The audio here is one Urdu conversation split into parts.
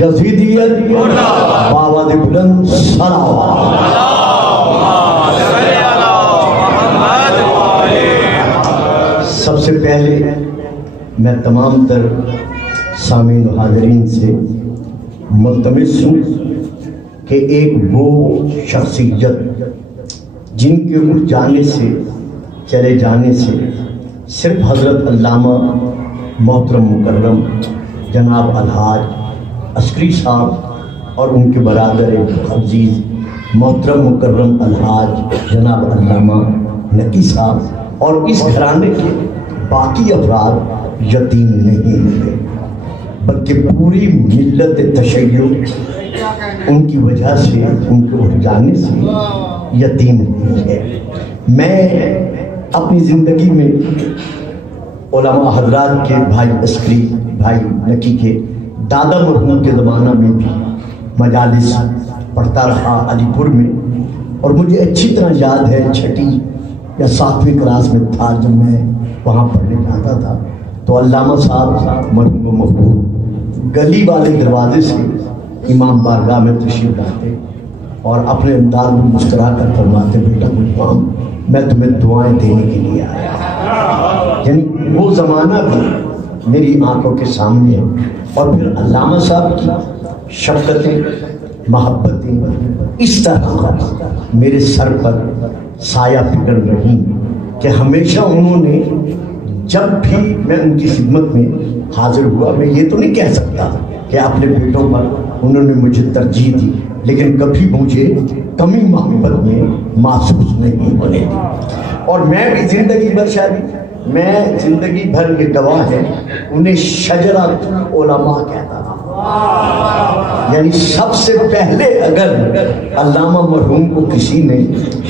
یزیدیت میں تمام تر سامعین و حاضرین سے ملتمس ہوں کہ ایک وہ شخصیت جن کے اٹھ جانے سے چلے جانے سے صرف حضرت علامہ محترم مکرم جناب الحاج عسکری صاحب اور ان کے برادر عزیز محترم مکرم الحاج جناب علامہ نقی صاحب اور اس گھرانے کے باقی افراد یتیم نہیں ہوئے، بلکہ پوری ملت تشیع ان کی وجہ سے، ان کے اٹھ جانے سے یتیم ہوئی ہے۔ میں اپنی زندگی میں علماء حضرات کے بھائی عسکری بھائی نقی کے دادا مرحوم کے زمانہ میں بھی مجالس پڑھتا رہا علی پور میں، اور مجھے اچھی طرح یاد ہے 6 یا 7ویں کلاس میں تھا جب میں وہاں پڑھنے جاتا تھا تو علامہ صاحب مرحوم و مقبول گلی والے دروازے سے امام بارگاہ میں تشریف لاتے اور اپنے انداز میں مسکرا کر فرماتے بیٹا امام میں تمہیں دعائیں دینے کے لیے آیا۔ یعنی وہ زمانہ بھی میری آنکھوں کے سامنے ہے، اور پھر علامہ صاحب کی شفقتیں محبتیں اس طرح میرے سر پر سایہ فکر رہی کہ ہمیشہ انہوں نے جب بھی میں ان کی خدمت میں حاضر ہوا، میں یہ تو نہیں کہہ سکتا کہ اپنے بیٹوں پر انہوں نے مجھے ترجیح دی، لیکن کبھی مجھے کمی محبت میں محسوس نہیں ہونے دی۔ اور میں بھی زندگی بھر شاید میں زندگی بھر یہ گواہ ہے انہیں شجرۃ العلماء کہتا تھا، یعنی سب سے پہلے اگر علامہ مرحوم کو کسی نے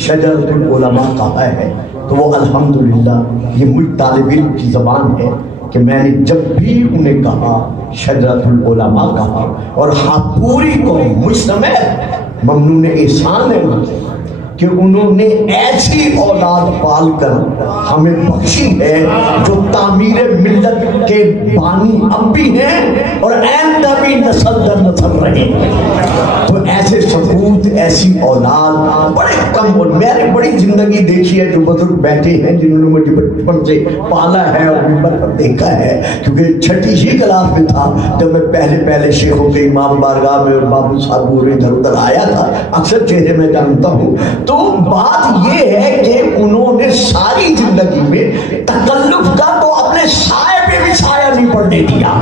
شجرۃ العلماء کہا ہے تو وہ الحمدللہ یہ مجھ طالب علم کی زبان ہے کہ میں نے جب بھی انہیں کہا شجرۃ العلماء کہا، اور ہاں پوری قوم مجھ سمیت ممنون احسان ہے کہ انہوں نے ایسی اولاد پال کر ہمیں بخشی ہے جو تعمیر ملت کے بانی اب بھی ہیں اور آئندہ بھی نسل در نسل رہے۔ تو ایسے سپوت، ایسی اولاد بڑے کم، اور میں نے بڑی زندگی دیکھی ہے جو بزرگ بیٹھے ہیں جنہوں نے مجھے بچپن سے پالا ہے اور منبر پر دیکھا ہے، کیونکہ 6 ہی کلاس میں تھا جب میں پہلے شیخوں کے امام بارگاہ میں اور بابو صاحب ادھر ادھر آیا تھا، اکثر چہرے میں جانتا ہوں۔ تو بات یہ ہے کہ انہوں نے ساری زندگی میں تکلف کا تو اپنے سائے پہ بھی سایہ نہیں پڑنے دیا۔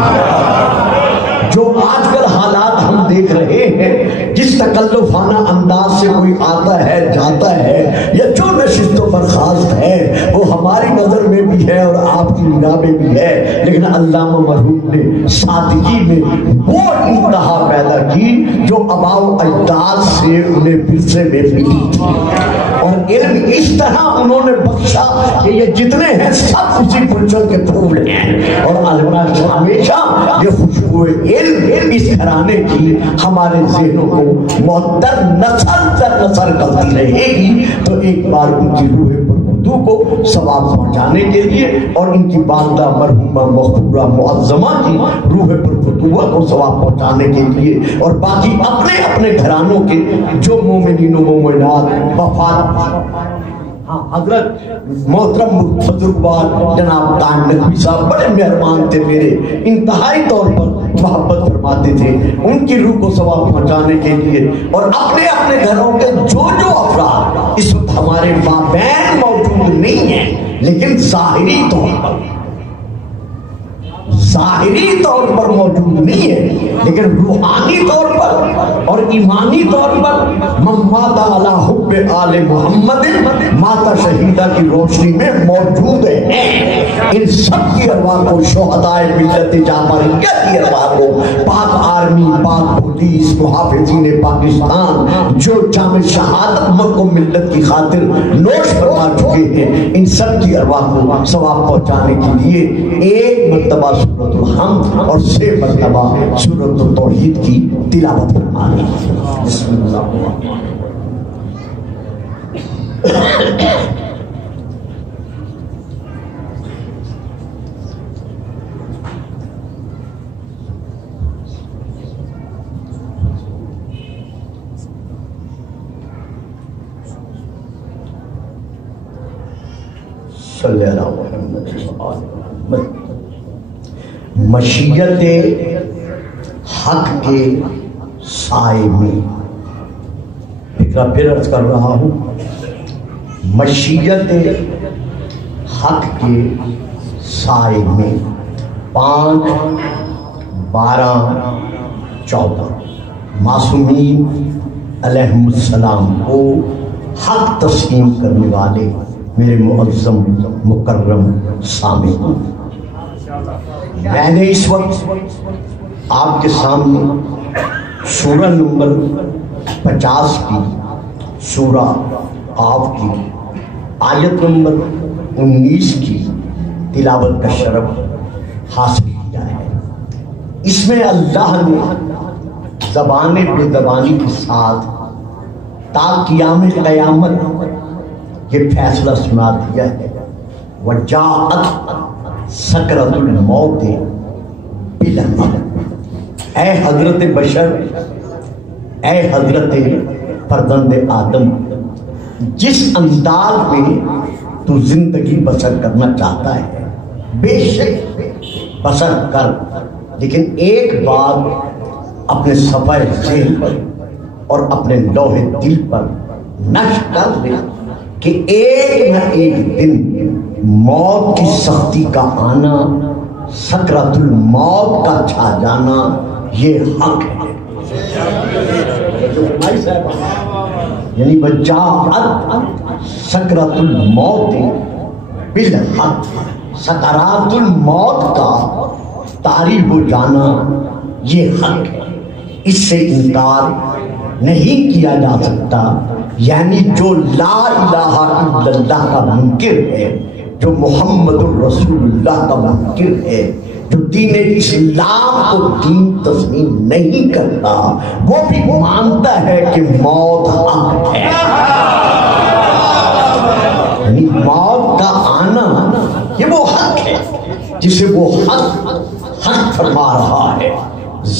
جو آج کل حالات ہم دیکھ رہے ہیں، جس تکلفانہ انداز سے کوئی آتا ہے جاتا ہے یا جو نشست و برخاست ہے وہ ہماری نظر میں بھی ہے اور آپ کی نگاہ میں بھی ہے، لیکن علامہ مرحوم نے سادگی میں وہ انتہا پیدا کی جو آباء و اجداد سے انہیں ورثے میں ملی تھی، اور علم اس طرح انہوں نے بخشا کہ یہ جتنے ہیں سب اسی گلشن کے پھول ہیں، اور ہمیشہ یہ خوشبو علم اس گھرانے کی ہمارے ذہنوں کو معطر نسل در نسل کرتی رہے گی۔ تو ایک بار ان کی روح پرفتو کو ثواب پہنچانے کے لیے اور ان کی والدہ مرحومہ مغفورہ معظمہ کی روح پرفتو کو ثواب پہنچانے کے لیے، اور باقی اپنے اپنے گھرانوں کے جو مومنین و مومنات وفات، حضرت محترم بزرگوار جناب قائم نقوی صاحب بڑے مہربان تھے، میرے انتہائی طور پر محبت فرماتے تھے، ان کی روح کو ثواب پہنچانے کے لیے، اور اپنے اپنے گھروں کے جو افراد اس وقت ہمارے مابین موجود نہیں ہیں لیکن ظاہری طور پر موجود نہیں ہے، لیکن روحانی طور پر اور ایمانی طور پر مات علی حب آل محمد ماتا شہیدہ کی روشنی میں موجود ہیں۔ ان سب کی ارواح کو، شہدائے ملت جعفریہ کی ارواح کو، پاک آرمی، پاک پولیس، محافظین پاکستان جو جام شہادت ملک و ملت کی خاطر نوش فرما چکے ہیں، ان سب کی ارواح کو ثواب پہنچانے کے لیے ایک مرتبہ سورۃ الحمد اور 6 مرتبہ سورۃ التوحید کی تلاوت فرمانی۔ بسم اللہ صلی اللہ علیہ وسلم۔ مشیت حق کے سائے میں، پھر عرض کر رہا ہوں، مشیت حق کے سائے میں 5، 12، 14 معصومین علیہم السلام کو حق تسلیم کرنے والے میرے معظم مکرم سامعین، میں نے اس وقت آپ کے سامنے سورہ نمبر 50 کی، سورہ قاف کی آیت نمبر 19 کی تلاوت کا شرف حاصل کیا ہے۔ اس میں اللہ نے زبان بے زبانی کے ساتھ تا قیام قیامت یہ فیصلہ سنا دیا ہے، وجاءت سکرۃ الموت بالحق۔ اے حضرت بشر، اے حضرت فرزند آدم، جس انداز میں تو زندگی بسر کرنا چاہتا ہے بے شک بسر کر، لیکن ایک بات اپنے صفحہ ذہن پر اور اپنے لوح دل پر نقش کر دے کہ ایک نہ ایک دن موت کی سختی کا آنا، سکرات الموت کا چھا جانا، یہ حق ہے۔ یعنی وجاءت سکرات الموت بالحق، سکرات الموت کا طاری ہو جانا یہ حق ہے، اس سے انکار نہیں کیا جا سکتا۔ یعنی جو لا الہ الا اللہ کا منکر ہے، جو محمد الرسول اللہ کا منکر ہے، جو دین اسلام کو دین تسلیم نہیں کرتا، وہ بھی مانتا ہے کہ موت حق ہے۔ یعنی موت کا آنا یہ وہ حق ہے جسے وہ حق فرما رہا ہے،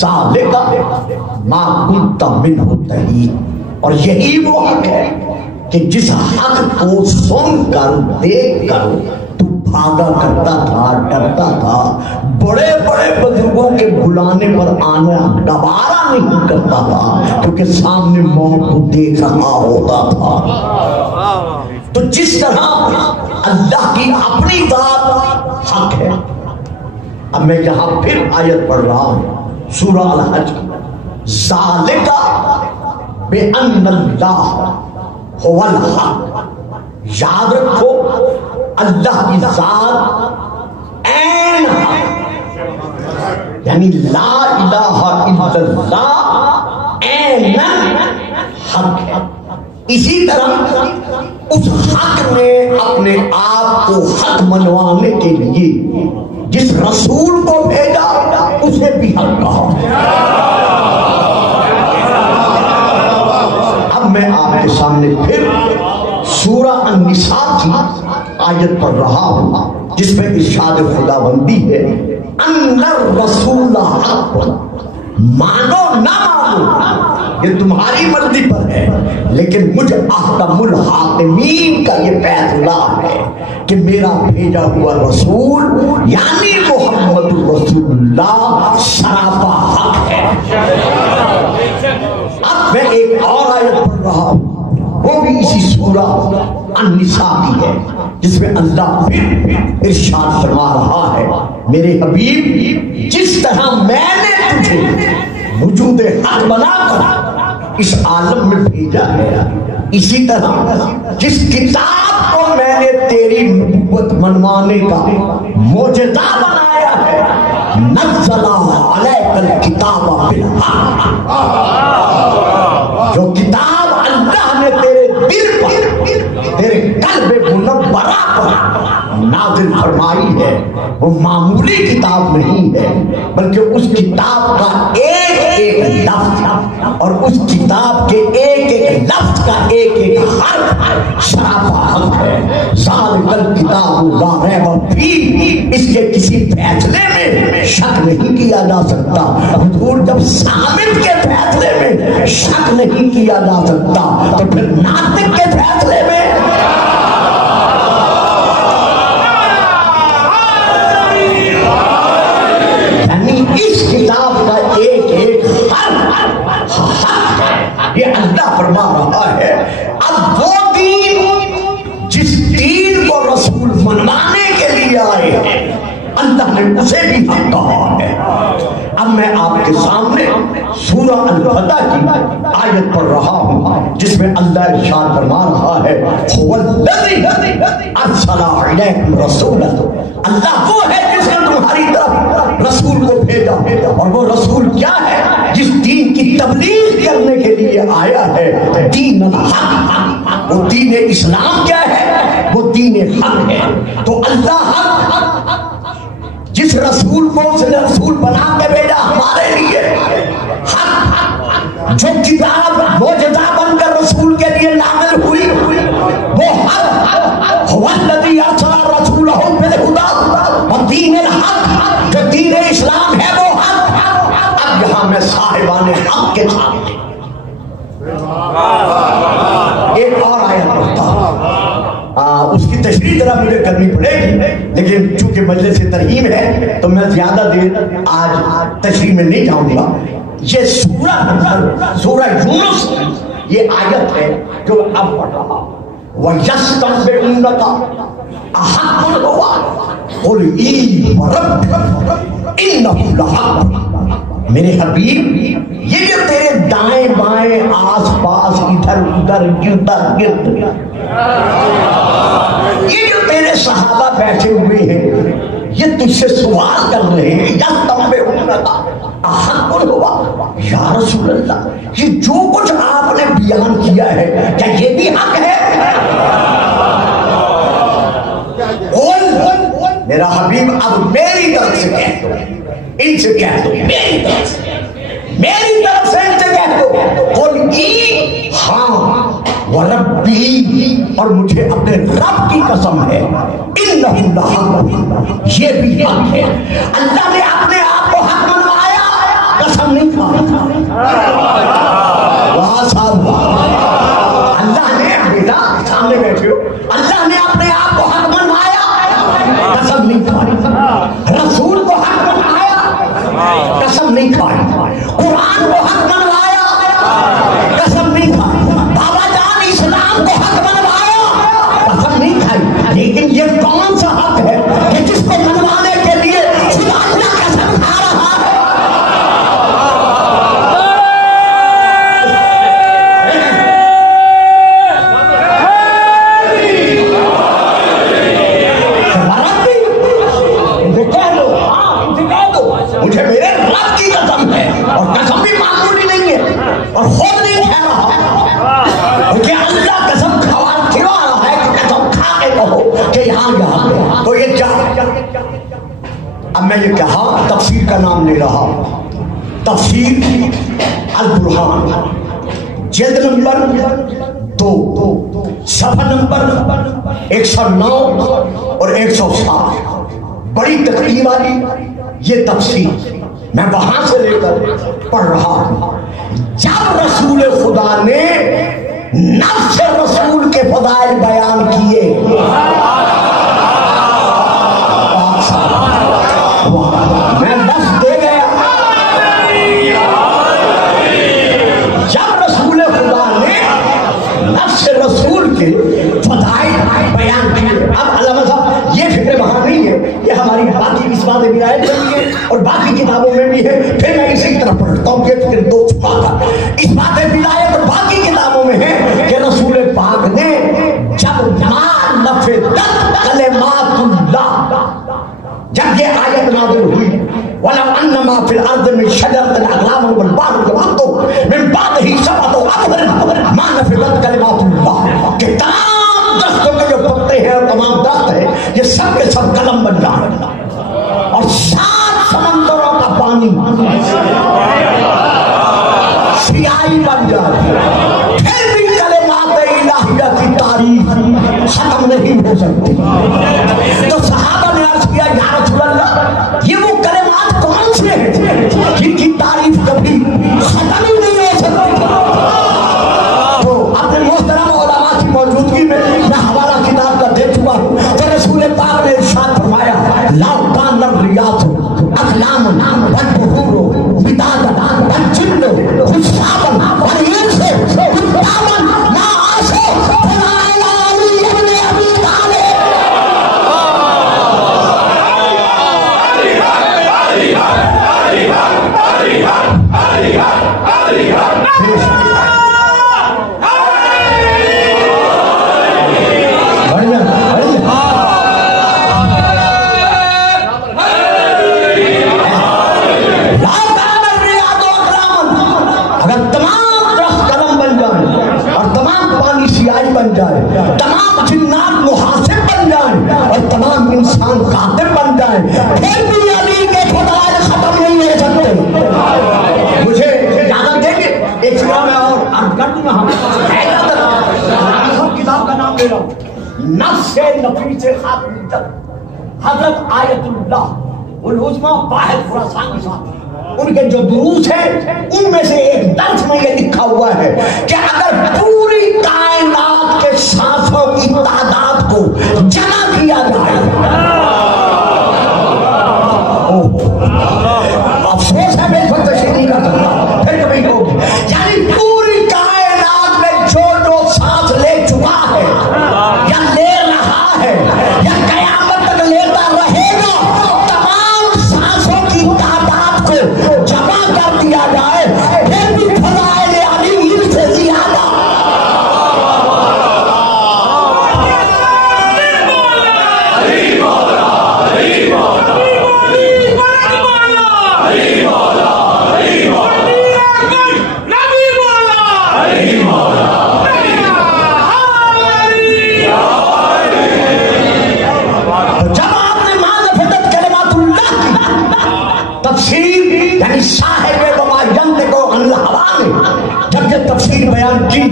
ذالک ما کنت منہ تحید۔ اور یہی وہ حق ہے کہ جس حق کو سن کر دیکھ کر تو بھاگا کرتا تھا، ڈرتا تھا، بڑے بڑے بزرگوں کے بلانے پر آنا گوارا نہیں کرتا تھا، کیونکہ سامنے موت کو دیکھ رہا ہوتا تھا۔ تو جس طرح اللہ کی اپنی ذات حق ہے، اب میں یہاں پھر آیت پڑھ رہا ہوں سورہ الحج، ذالک بِأَنَّ اللَّهَ هُوَ الْحَقُّ۔ یاد رکھو اللہ کی ذات عین حق، یعنی لا الہ الا اللہ عین حق ہے۔ اسی طرح اس حق نے اپنے آپ کو حق منوانے کے لیے جس رسول کو بھیجا اسے بھی حق کہا۔ اب میں آپ کے سامنے پھر سورہ النساء کی آیت پڑھ رہا ہوں جس میں ارشاد خداوندی ہے، ان الرسول حق، مانو نہ مانو یہ تمہاری مرضی پر ہے، لیکن مجھ احکم الحاکمین کا یہ فیصلہ ہے کہ میرا بھیجا ہوا رسول یعنی محمد رسول اللہ سراپا حق ہے۔ اب میں ایک اور آیت پڑھ رہا ہوں، وہ بھی اسی سورہ النساء کی ہے، جس میں اللہ پھر ارشاد فرما رہا ہے، میرے حبیب جس طرح میں نے تجھے وجود حق بنا کر اس عالم میں بھیجا ہے، اسی طرح جس کتاب کو میں نے تیری نبوت منوانے کا معجزہ بنایا ہے، نزل علیک الکتاب بالحق، جو کتاب اللہ نے تیرے دل پر، تیرے قلب منورہ پر نازل فرمائی ہے، وہ معمولی کتاب نہیں ہے، بلکہ اس کتاب کا ایک ایک لفظ اور اس کتاب کے ایک ایک لفظ کا ایک ایک حرف سراپا حق ہے۔ ذالک الکتاب لا ریب فیہ، اس کے کسی فیصلے میں شک نہیں کیا جا سکتا۔ حضور جب ثابت کے فیصلے میں شک نہیں کیا جا سکتا تو پھر ناطق کے فیصلے میں بھی حق کہا ہے۔ اب میں آپ کے سامنے سورہ الفتح کی آیت پڑھ رہا ہوں جس میں اللہ ارشاد فرما رہا ہے هو الذی ارسل الیکم رسولا، اللہ وہ ہے جس نے تمہاری طرف رسول کو بھیجا، اور وہ رسول کیا ہے؟ جس دین کی تبلیغ کرنے کے لیے آیا ہے، دین الحق۔ وہ دین اسلام کیا ہے؟ وہ دین حق ہے۔ تو اللہ جس رسول کو اس نے رسول بنا کے بھیجا ہمارے لیے، حق جو کتاب معجزہ بن کر رسول کے لیے نازل ہوئی وہ حق، هو الذی ارسل رسولہ بالہدی ودین الحق، جو دین اسلام ہے وہ حق۔ اب یہاں میں صاحبان حق کے سامنے ایک اور آیت پڑھتا ہوں، اس کی تشریح ذرا مجھے کرنی پڑے گی، لیکن چونکہ مجلس ترہیم ہے تو میں زیادہ دیر آج تشریح میں نہیں جاؤں گا۔ یہ سورہ یونس یہ آیت ہے جو اب پڑھ رہا ہوں، وَيَسْتَنْبِئُونَكَ أَحَقٌّ هُوَ قُلْ إِي وَرَبِّي إِنَّهُ لَحَقٌّ۔ میرے حبیب یہ جو تیرے دائیں بائیں آس پاس ادھر ادھر گرد یہ جو تیرے صحابہ بیٹھے ہوئے ہیں یہ تجھ سے سوال کر رہے ہیں، یا رسول اللہ یہ جو کچھ آپ نے بیان کیا ہے کیا یہ بھی حق ہے؟ میرا حبیب اب میری طرف سے کہہ دو، ان سے کہہ دو، میری طرف سے ان سے کہہ دو، قل ای، ہاں، وربی، اور مجھے اپنے رب کی قسم ہے، انہ لحق، یہ بھی حق ہے۔ اللہ نے اپنے آپ کو حق منوایا، قسم نہیں کھایا۔ وہاں صاحب اللہ نے میرا سامنے بیٹھے ہو، اللہ نے اپنے آپ کو حق منوایا، قسم نہیں کھائی، رسول کو حق منوایا، قسم نہیں کھائی، قرآن کو حق منوایا، قسم نہیں کھائی، بابا جان اسلام کو حق منوایا، قسم نہیں کھائی۔ لیکن یہ کون سا حق ہے کہ جس کو منوانے کے لیے خدا اللہ قسم کھا رہا ہے؟ مجھے میرے رب کی قسم ہے، اور قسم بھی معمولی نہیں ہے، اور خود نہیں کہہ رہا، کیونکہ اللہ قسم کھلا رہا ہے کہ قسم کھا کے کہو کہ یہاں تو یہ کیا۔ اب میں یہ کہا تفسیر کا نام لے رہا، تفسیر البرہان، جلد نمبر 2، صفحہ نمبر 109 اور 107، بڑی تقریر والی یہ تفسیر میں وہاں سے لے کر پڑھ رہا ہوں۔ جب رسول خدا نے نفس رسول کے فضائل بیان کیے، میں لفظ دے گیا، جب رسول خدا نے نفس رسول کے فضائل بیان کیے۔ اب علامہ صاحب یہ فکر وہاں نہیں ہے، یہ ہماری باقی اسبات ولایت میں بھی ہے اور باقی کتابوں میں بھی ہے، پھر میں اسی طرح پڑھتا ہوں کہ پھر دو بات اسبات ولایت اور باقی کتابوں میں ہے کہ رسول پاک نے جب ما نفذت کلمات اللہ، جب یہ آیت نازل ہوئی وَلَوْ أَنَّ مَا فِي الْأَرْضِ مِنْ شَجَرَةٍ أَقْلَامٌ وَالْبَحْرُ يَمُدُّهُ مِنْ بَعْدِهِ سَبْعَةُ أَبْحُرٍ مَا نَفِذَتْ كَلِمَاتُ اللَّهِ، کہ تمام درختوں کے جو پتے ہیں اور تمام درخت ہیں یہ سب کے سب قلم بن جائیں، اور 7 سمندروں کا پانی سیاہی بن جائے، پھر بھی کلمات الہیہ کی تعریف ختم نہیں ہو سکتی۔ تو صحابہ نے عرض کیا یا رسول اللہ یہ وہ کلمات کون سے ہیں جن کی تعریف کبھی ختم ہی نہیں ہو سکتی؟ تو اپنے محترم علماء کی موجودگی میں حوالہ کتاب کا دے چکا ہوں، تو رسول پاک نے ارشاد فرمایا لا کان الریاض اقلام والبحور بدادا والجن حسابا والانس حسابا ما عاشوا فلا اله الا ابي طالب۔ میرا نفس نفیس خاتمیت حضرت آیت اللہ العظمیٰ واحد خراسانی صاحب، ان کے جو دروس ہیں ان میں سے ایک درس میں یہ لکھا ہوا ہے کہ اگر پوری کائنات کے سانسوں کی تعداد کو جمع کیا جائے، افسوس ہے میں اس وقت تشریح نہیں کر سکتا، پھر کبھی ہوگی، یعنی پوری کائنات میں جو جو سانس لے چکا ہے یا لے رہا ہے یا قیامت تک لیتا رہے گا، تمام سانسوں کی تعداد کو جمع کر دیا جائے، پھر بھی فضائل علی ان سے زیادہ تفسیر بیان کی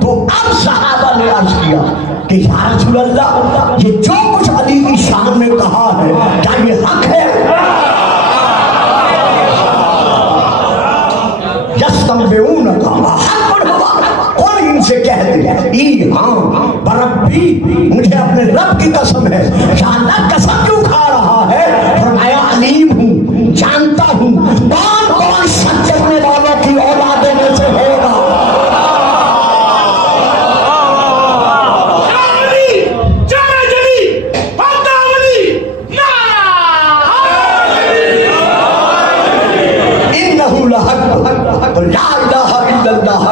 تو اب صحابہ نے عرض کیا کہ یا رسول اللہ یہ جو کچھ علی کی شان نے کہا ہے کیا یہ حق ہے؟ یستنبئونک حق کوئی ان سے کہہ دے ای ہاں بربی مجھے اپنے رب کی قسم ہے، یا اللہ قسم کیوں کھا رہا ہے؟ فرمایا علیم ہوں، جانتا ہوں کون کون سچ کرنے والوں کی اولادوں میں سے ہوگا۔ لا الہ الا اللہ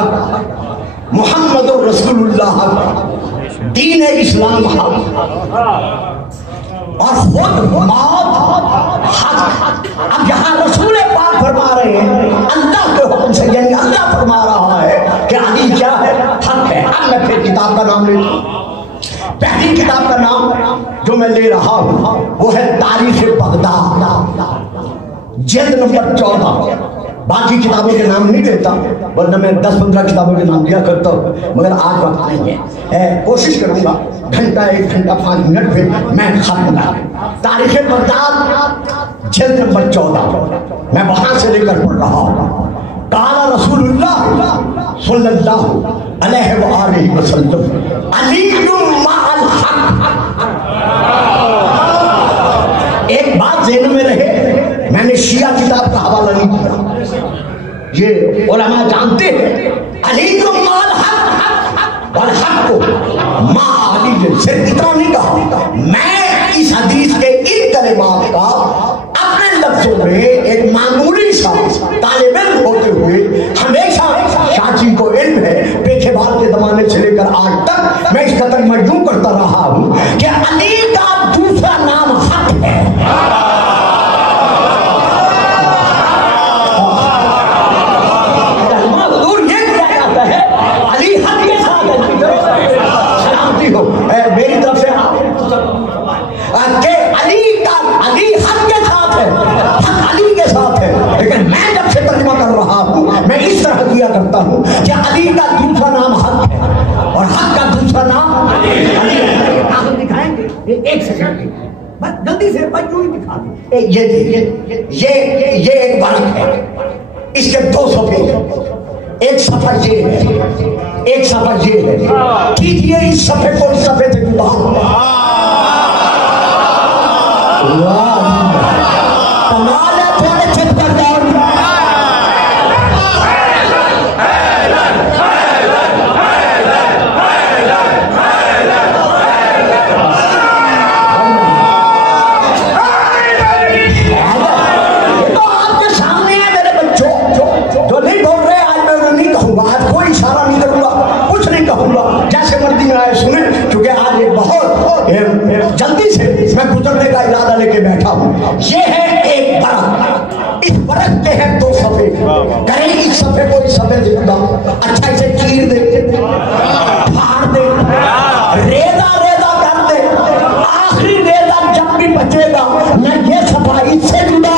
محمد رسول اللہ دین اسلام حق اور خود موت حق۔ اب یہاں رسول پاک فرما رہے ہیں اللہ کے حکم سے، یعنی اللہ فرما رہا ہے کہ علی کیا ہے؟ حق ہے۔ اب میں پھر کتاب کا نام لیتا ہوں۔ پہلی کتاب کا نام جو میں لے رہا ہوں وہ ہے تاریخ بغداد، جلد نمبر 14۔ باقی کتابوں کے نام نہیں دیتا، ورنہ میں 10-15 کتابوں کے نام دیا کرتا ہوں، مگر آج وقت نہیں ہے، کوشش کروں گا گھنٹہ 1 گھنٹہ 5 منٹ پھر میں ختم کروں۔ تاریخ بغداد جلد نمبر 14 میں وہاں سے لے کر پڑھ رہا ہوں۔ قال رسول اللہ صلی اللہ علیہ وآلہ وسلم علی مع الحق۔ ایک بات ذہن میں رہے، میں نے شیعہ کتاب کا حوالہ نہیں دیا، یہ علماء جانتے ہیں علی مع الحق والحق کو مع علی، صرف اتنا نہیں کہا، میں اس حدیث کے ان کلمات کا اپنے لفظوں میں ایک معمولی سا طالب علم ہوتے ہوئے ہمیشہ شاچی کو علم ہے، پیچھے بال کے زمانے سے لے کر آج تک میں اس قدر میں یوں کرتا رہا ہوں کہ علی کا دوسرا نام حق ہے۔ میری طرف سے کہ علی حق کے ساتھ ہے، حق علی کے ساتھ ہے، لیکن میں جب سے ترجمہ کر رہا ہوں میں اس طرح کیا کرتا ہوں کہ علی کا دوسرا نام حق ہے اور حق کا دوسرا نام علی ہے۔ آپ دکھائیں گے ایک سیکنڈ بس جلدی سے یوں ہی دکھا دیں۔ یہ ایک ورق ہے، اس کے 2 صفحے، ایک صفحہ یہ ہے، ایک صفحہ یہ ہے، کیجئے اس صفحے کو اس صفحے سے جدا۔ کمال ہے تھوڑے چپ کر جاؤ۔ جلدی سے میں گزرنے کا ارادہ لے کے بیٹھا ہوں۔ یہ ہے ایک برق، اس برق کے ہیں 2 صفحے، کریں اس صفحے کو اس صفحے سے جدا، اچھا اسے چیر دے، پھاڑ دے، ریزہ ریزہ کر دے، آخری ریزہ جب بھی بچے گا میں یہ صفحہ اس سے جدا۔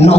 9।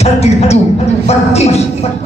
32।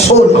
16।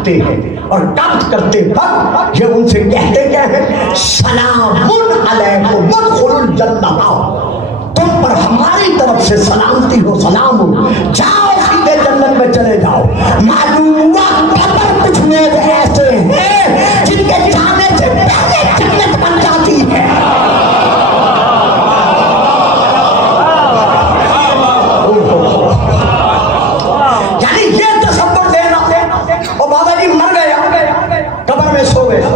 جاتے ہیں اور قبض کرتے وقت یہ ان سے کہتے کیا ہیں؟ سلام علیکم ادخلوا الجنہ، تم پر ہماری طرف سے سلامتی ہو، سلام ہو، جاؤ سیدھے جنت میں چلے جاؤ۔ معلوم ہوا قبر کچھ لوگ ایسے ہیں جن کے جانے سے پہلے جنت بن جاتی ہے۔ یعنی یہ تصور دینا اور بابا جی مر گیا، قبر میں سو گیا،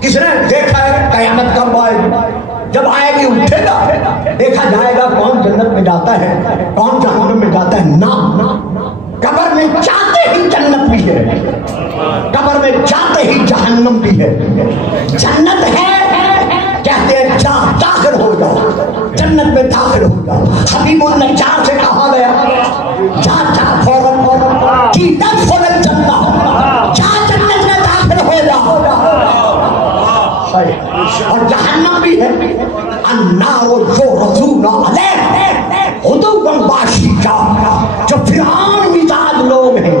کس نے دیکھا ہے قیامت کب آئے گی؟ جب آئے گی اٹھے گا، دیکھا جائے گا کون جنت میں جاتا ہے کون جہنم میں جاتا ہے۔ نہ، قبر میں جاتے ہی جنت بھی ہے، قبر میں جاتے ہی جہنم بھی ہے۔ جنت ہے کہتے ہیں جا داخل ہو جاؤ، جنت میں داخل ہو جاؤ۔ حبیب النجار سے کہا گیا جا جا فوراً کی تدخل الجنہ، جا جنت میں داخل ہو جاؤ۔ اور جہنم بھی ہے، النار یعرضون علیہا غدوا وعشیا، جو فرعون مزاج لوگ ہیں۔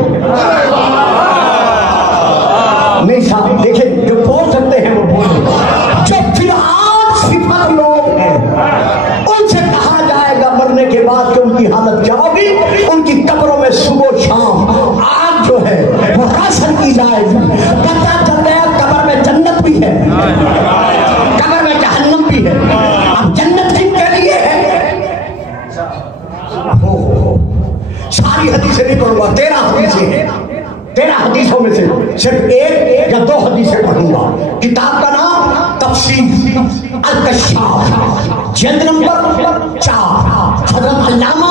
نہیں صاحب دیکھیں، جو بول سکتے ہیں وہ بولیں، جو فرعون صفت لوگ ہیں ان سے کہا جائے گا مرنے کے بعد کہ ان کی حالت کیا ہوگی، ان کی قبروں میں صبح و شام آگ جو ہے وہ روشن کی جائے گی۔ پتہ چل گیا قبر میں جنت بھی ہے، قبر میں جہنم بھی ہے۔ اب جنت کن کے لیے ہے؟ ساری حدیثیں نہیں پڑھوں گا، 13 حدیثیں ہیں، 13 حدیثوں میں سے صرف ایک یا 2 حدیثیں پڑھوں گا۔ کتاب کا نام تفسیر الکشاف، جلد نمبر 4، حضرت علامہ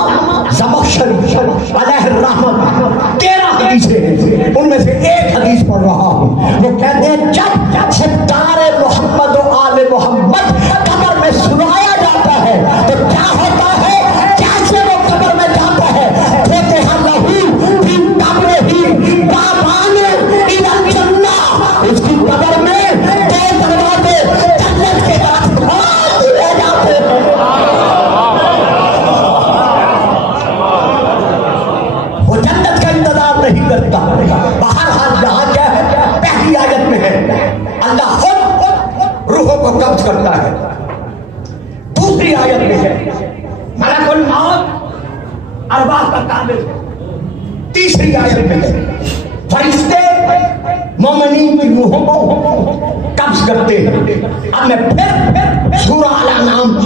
زمخشری علیہ الرحمت، 13 حدیثیں ہیں، ان میں سے ایک حدیث پڑھ رہا ہوں۔ وہ کہتے ہیں جب خدار محمد و آل محمد قبر میں سنایا جاتا ہے تو کیا ہوتا ہے؟ کیسے وہ قبر میں جاتا ہے؟ کہتے ہیں لہو فی قبرہ بابان الی الجنہ، اس کی قبر میں 2 دروازے جنت کے طرف کھولے جاتے ہیں۔ وہ جنت کا انتظار نہیں کرتا۔ بہرحال یہاں کیا ہے؟ پہلی آیت میں ہے اللہ خود روحوں کو قبض کرتا ہے، دوسری آیت میں ہے ملک الموت ارواح کا قابض، تیسری آیت میں ہے فرشتے مومنین کی روحوں کو قبض کرتے ہیں۔ اب میں پھر سورہ الانعام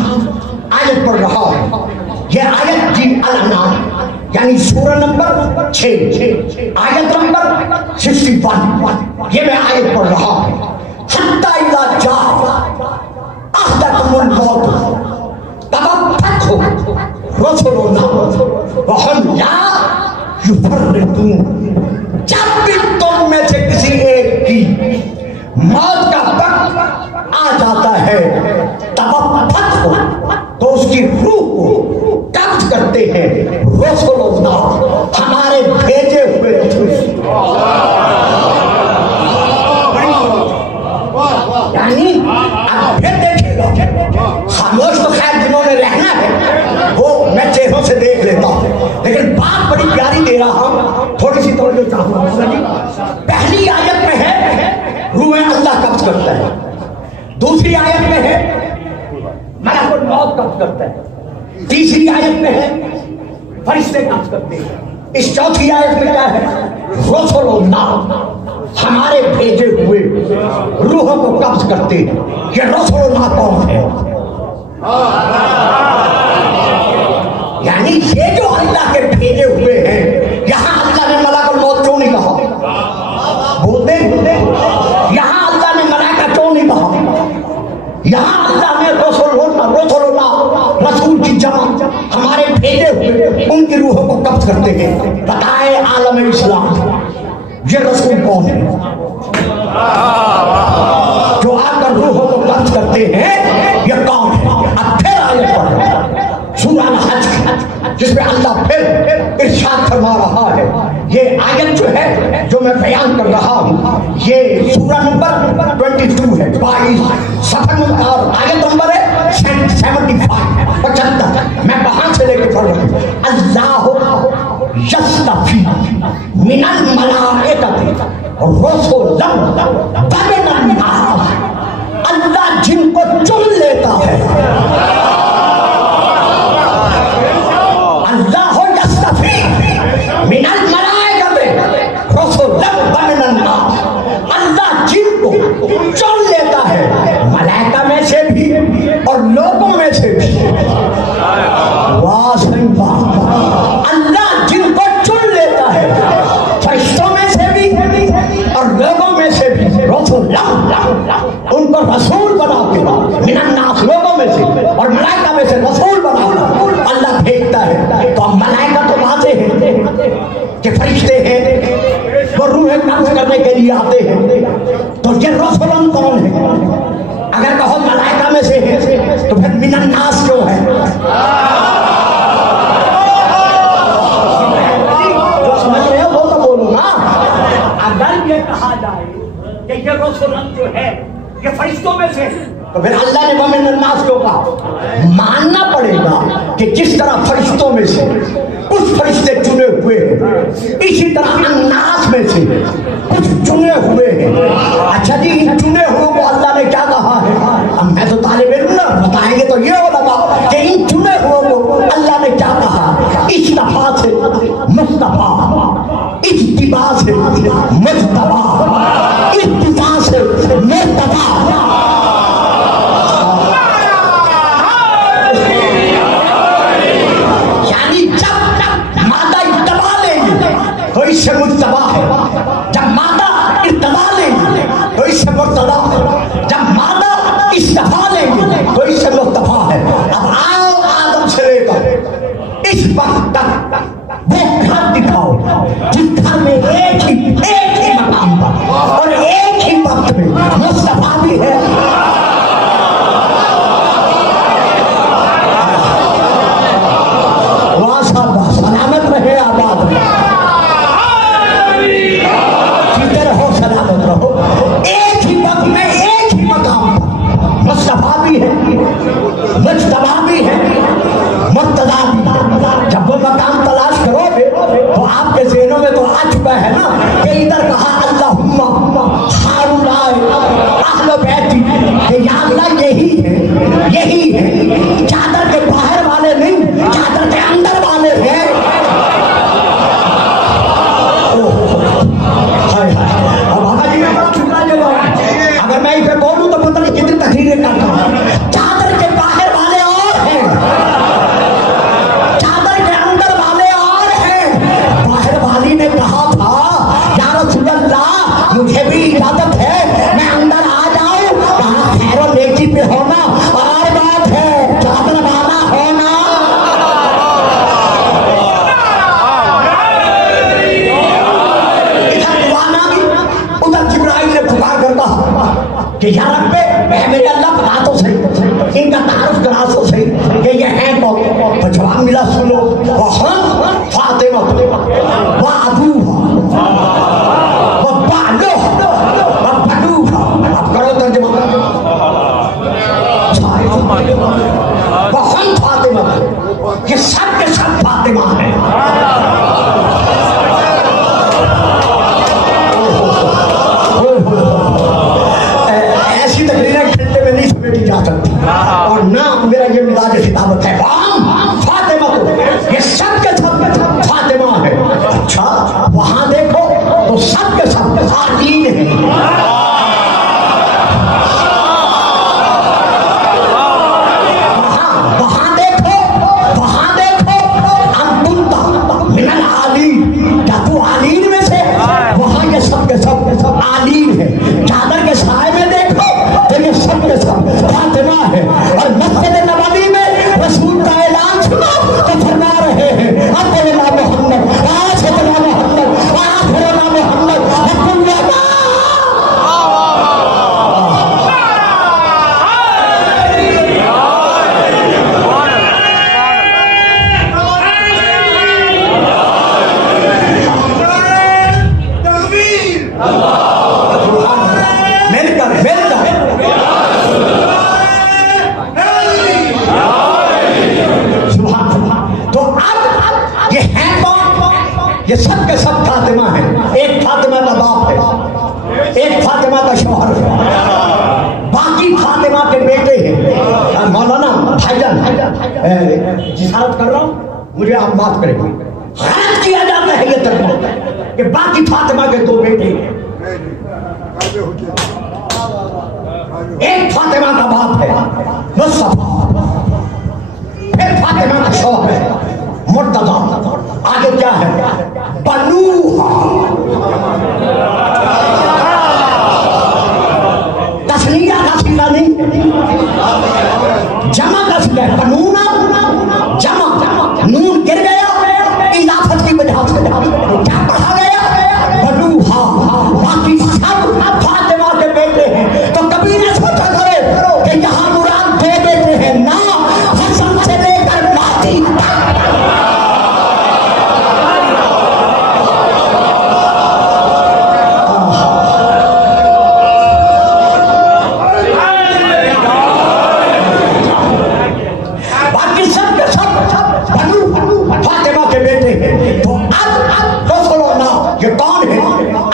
آیت پڑھ رہا ہوں۔ یہ آیت جی الانعام یعنی سورہ نمبر 6 آیت نمبر 61، یہ میں آیت پڑھ رہا ہوں۔ حتی اذا جاء احدکم الموت توفتہ رسلنا وہم لا یفرطون، جب بھی تم میں سے کسی ایک کی موت کا وقت آ جاتا ہے توفتہ، تو اس کی روح کو قبض کرتے ہیں رسلنا، ہمارے بھیجے ہوئے رسول۔ یعنی اب پھر دیکھے گا، خاموش تو خیر جنہوں نے رہنا ہے وہ میں چہروں سے دیکھ لیتا ہوں، لیکن بات بڑی پیاری دے رہا ہوں، تھوڑی سی توجہ چاہوں گا۔ پہلی آیت میں ہے روح اللہ قبض کرتا ہے، دوسری آیت میں ہے ملک الموت قبض کرتا ہے، تیسری آیت میں ہے فرشتے قبض کرتے ہیں، اس چوتھی آیت میں کیا ہے؟ رسول اللہ، ہمارے بھیجے ہوئے روحوں کو قبض کرتے ہیں۔ یہ رسول اللہ کون ہے؟ یعنی یہ جو اللہ کے بھیجے ہوئے ہیں، یہاں اللہ نے ملک الموت کیوں نہیں کہا؟ بولتے یہاں اللہ نے ملائکہ کیوں نہیں کہا؟ یہاں اللہ نے رسول اللہ، رسول کی جمع ہمارے بھیجے ہوئے ان کی روحوں کو قبض کرتے ہیں۔ بتائے عالم اسلام یہ رسول کون ہے جو آ کر روحوں کو قبض کرتے ہیں؟ یہ کون ہے؟ اب پھر آیت پڑھ سورہ الحج جس میں اللہ پھر ارشاد فرما رہا ہے۔ یہ آیت جو ہے جو میں بیان کر رہا ہوں یہ سورہ نمبر 22 ہے، 22 صفحہ نمبر اور آیت نمبر ہے 75 میں وہاں سے لے کے پڑھ رہا ہوں۔ اللہ یستفی من الملائکۃ اللہ جن کو چن لیتا ہے، اللہ یصطفی من الملائکۃ رسلا ومن الناس، اللہ جن کو چن لیتا ہے ملائکہ میں سے بھی اور لوگوں میں سے بھی۔ واہ صحیح بات، اللہ جن کو چن لیتا ہے فرشتوں میں سے بھی اور لوگوں میں سے بھی، رسولا ان کو رسول بنا کے، من الناس لوگوں میں سے اور ملائکہ میں سے رسول بنا کر اللہ بھیجتا ہے۔ تو اب ملائکہ تو واضح ہے کہ فرشتے ہیں، وہ روح قبض کرنے کے لیے آتے ہیں، تو یہ رسولن کون ہے؟ اگر کہو ملائکہ میں سے ہے تو پھر من الناس کیوں ہے؟ جو سمجھ رہے ہو وہ تو بولو نا۔ اگر یہ کہا جائے کہ یہ رسولن جو ہے یہ فرشتوں میں سے، تو پھر اللہ نے ومن الناس کیوں کہا؟ ماننا پڑے گا کہ جس طرح فرشتوں میں سے کچھ فرشتے چنے ہوئے ہیں، اسی طرح الناس میں سے کچھ چنے ہوئے ہیں۔ اچھا جی، ان چنے ہوئے کو اللہ نے کیا کہا ہے؟ اب میں تو طالب علم نہ بتائیں گے تو یہ علماء کہ ان چنے ہوئے کو اللہ نے کیا کہا؟ اجتبا سے مصطفیٰ، اجتبا سے مجتبا، اتباع سے مرتبہ۔ یعنی جب مادہ اتباع لیں گے تو اس سے مجتبا ہے، جب مادہ ارتبا لیں گے تو اس سے مرتضی ہے، جب مادہ استفا لیں گے تو اس سے مصطفیٰ ہے۔ اب آؤ آدم سے لے کر اس وقت تک وہ گھر دکھاؤ جس گھر میں ایک ہی مقام پر اور ایک ہی وقت میں مصطفیٰ بھی ہے، سلامت رہے، آباد رہے، جیتے رہو، سلامت رہو۔ ایک ہی وقت میں ایک ہی مقام پر مصطفیٰ بھی ہے، مجتبیٰ بھی ہے، مرتضیٰ بھی ہے۔ جب وہ مقام تلاش کرو گے تو آپ کے ذہنوں میں تو آ چکا ہے نا کہ ادھر کہا اللہم ہؤلاء اہل بیتی، کہ یا اللہ یہی ہے، چادر کے باہر والے نہیں، چادر کے اندر والے ہیں۔ اگر میں اسے بولوں تو پتہ نہیں کتنی تقریریں کرتا ہوں۔ چادر کے باہر والے اور ہیں، چادر کے اندر والے اور ہیں۔ باہر والی نے کہا تھا یا رسول اللہ مجھے بھی اجازت ہے میں اندر آ جاؤں، کہاں خیر و نیکی پہ ہونا اور بات ہے، چادر والا ہونا۔ ادھر دعانا بھی، ادھر جبرائیل نے پکار کر کہا کہ یا رب اے میرے اللہ بتا تو صحیح، ان کا تعارف کرا تو صحیح کہ یہ ہیں کون؟ تو جواب ملا، سنو، وہن فاطمہ وابوہا وبعلوہا وبنوہا۔ اب کرو ترجمہ، وہن فاطمہ، یہ سب کے سب فاطمہ ہیں۔ ایسی تقریریں گھنٹے میں نہیں سمیٹی جا سکتی، اور نہ میرا یہ مزاج خطابت ہے۔ فاطمہ کو یہ سب کے سب فاطمہ ہے۔ اچھا وہاں دیکھو تو سب کے سب آلین ہیں، وہاں دیکھو انتم من العالین، کیا تو عالین میں سے؟ وہاں یہ سب کے سب عالین ہے۔ چادر کے سائے میں دیکھو تو یہ سب کے سب فاطمہ ہے۔ اور مسجد نبوی میں رسول کا اعلان سنو تو فرما رہے ہیں اطلنا محمد آسطنا محمد آخرنا محمد وکلنا۔ یہ سب کے سب فاطمہ ہیں۔ ایک فاطمہ کا باپ ہے جسارت کر رہا ہوں، مجھے آپ معاف کریں گے، غلط کیا جاتا ہے یہ ترجمہ کہ باقی فاطمہ کے دو بیٹے ہیں، ایک فاطمہ کا باپ ہے مصطفیٰ، پھر فاطمہ کا شوہر ہے مرتضیٰ، آگے کیا ہے بنوہا، تسنیہ کا سیدھا نہیں، جمع کا سیدھا ہے، بنونا جمع، نون گر گیا اضافت کی وجہ سے، کیا پڑھا گیا بنوہا، باقی سب فاطمہ کے بیٹے ہیں، تو کبھی نہ سوچا کرو کہ یہاں مراد دو بیٹے ہیں، نہ حسن سے لے کر مہدی باقی سب کے سب فاطمہ کے بیٹے ہیں، تو اب تو سنو نا یہ کون ہے؟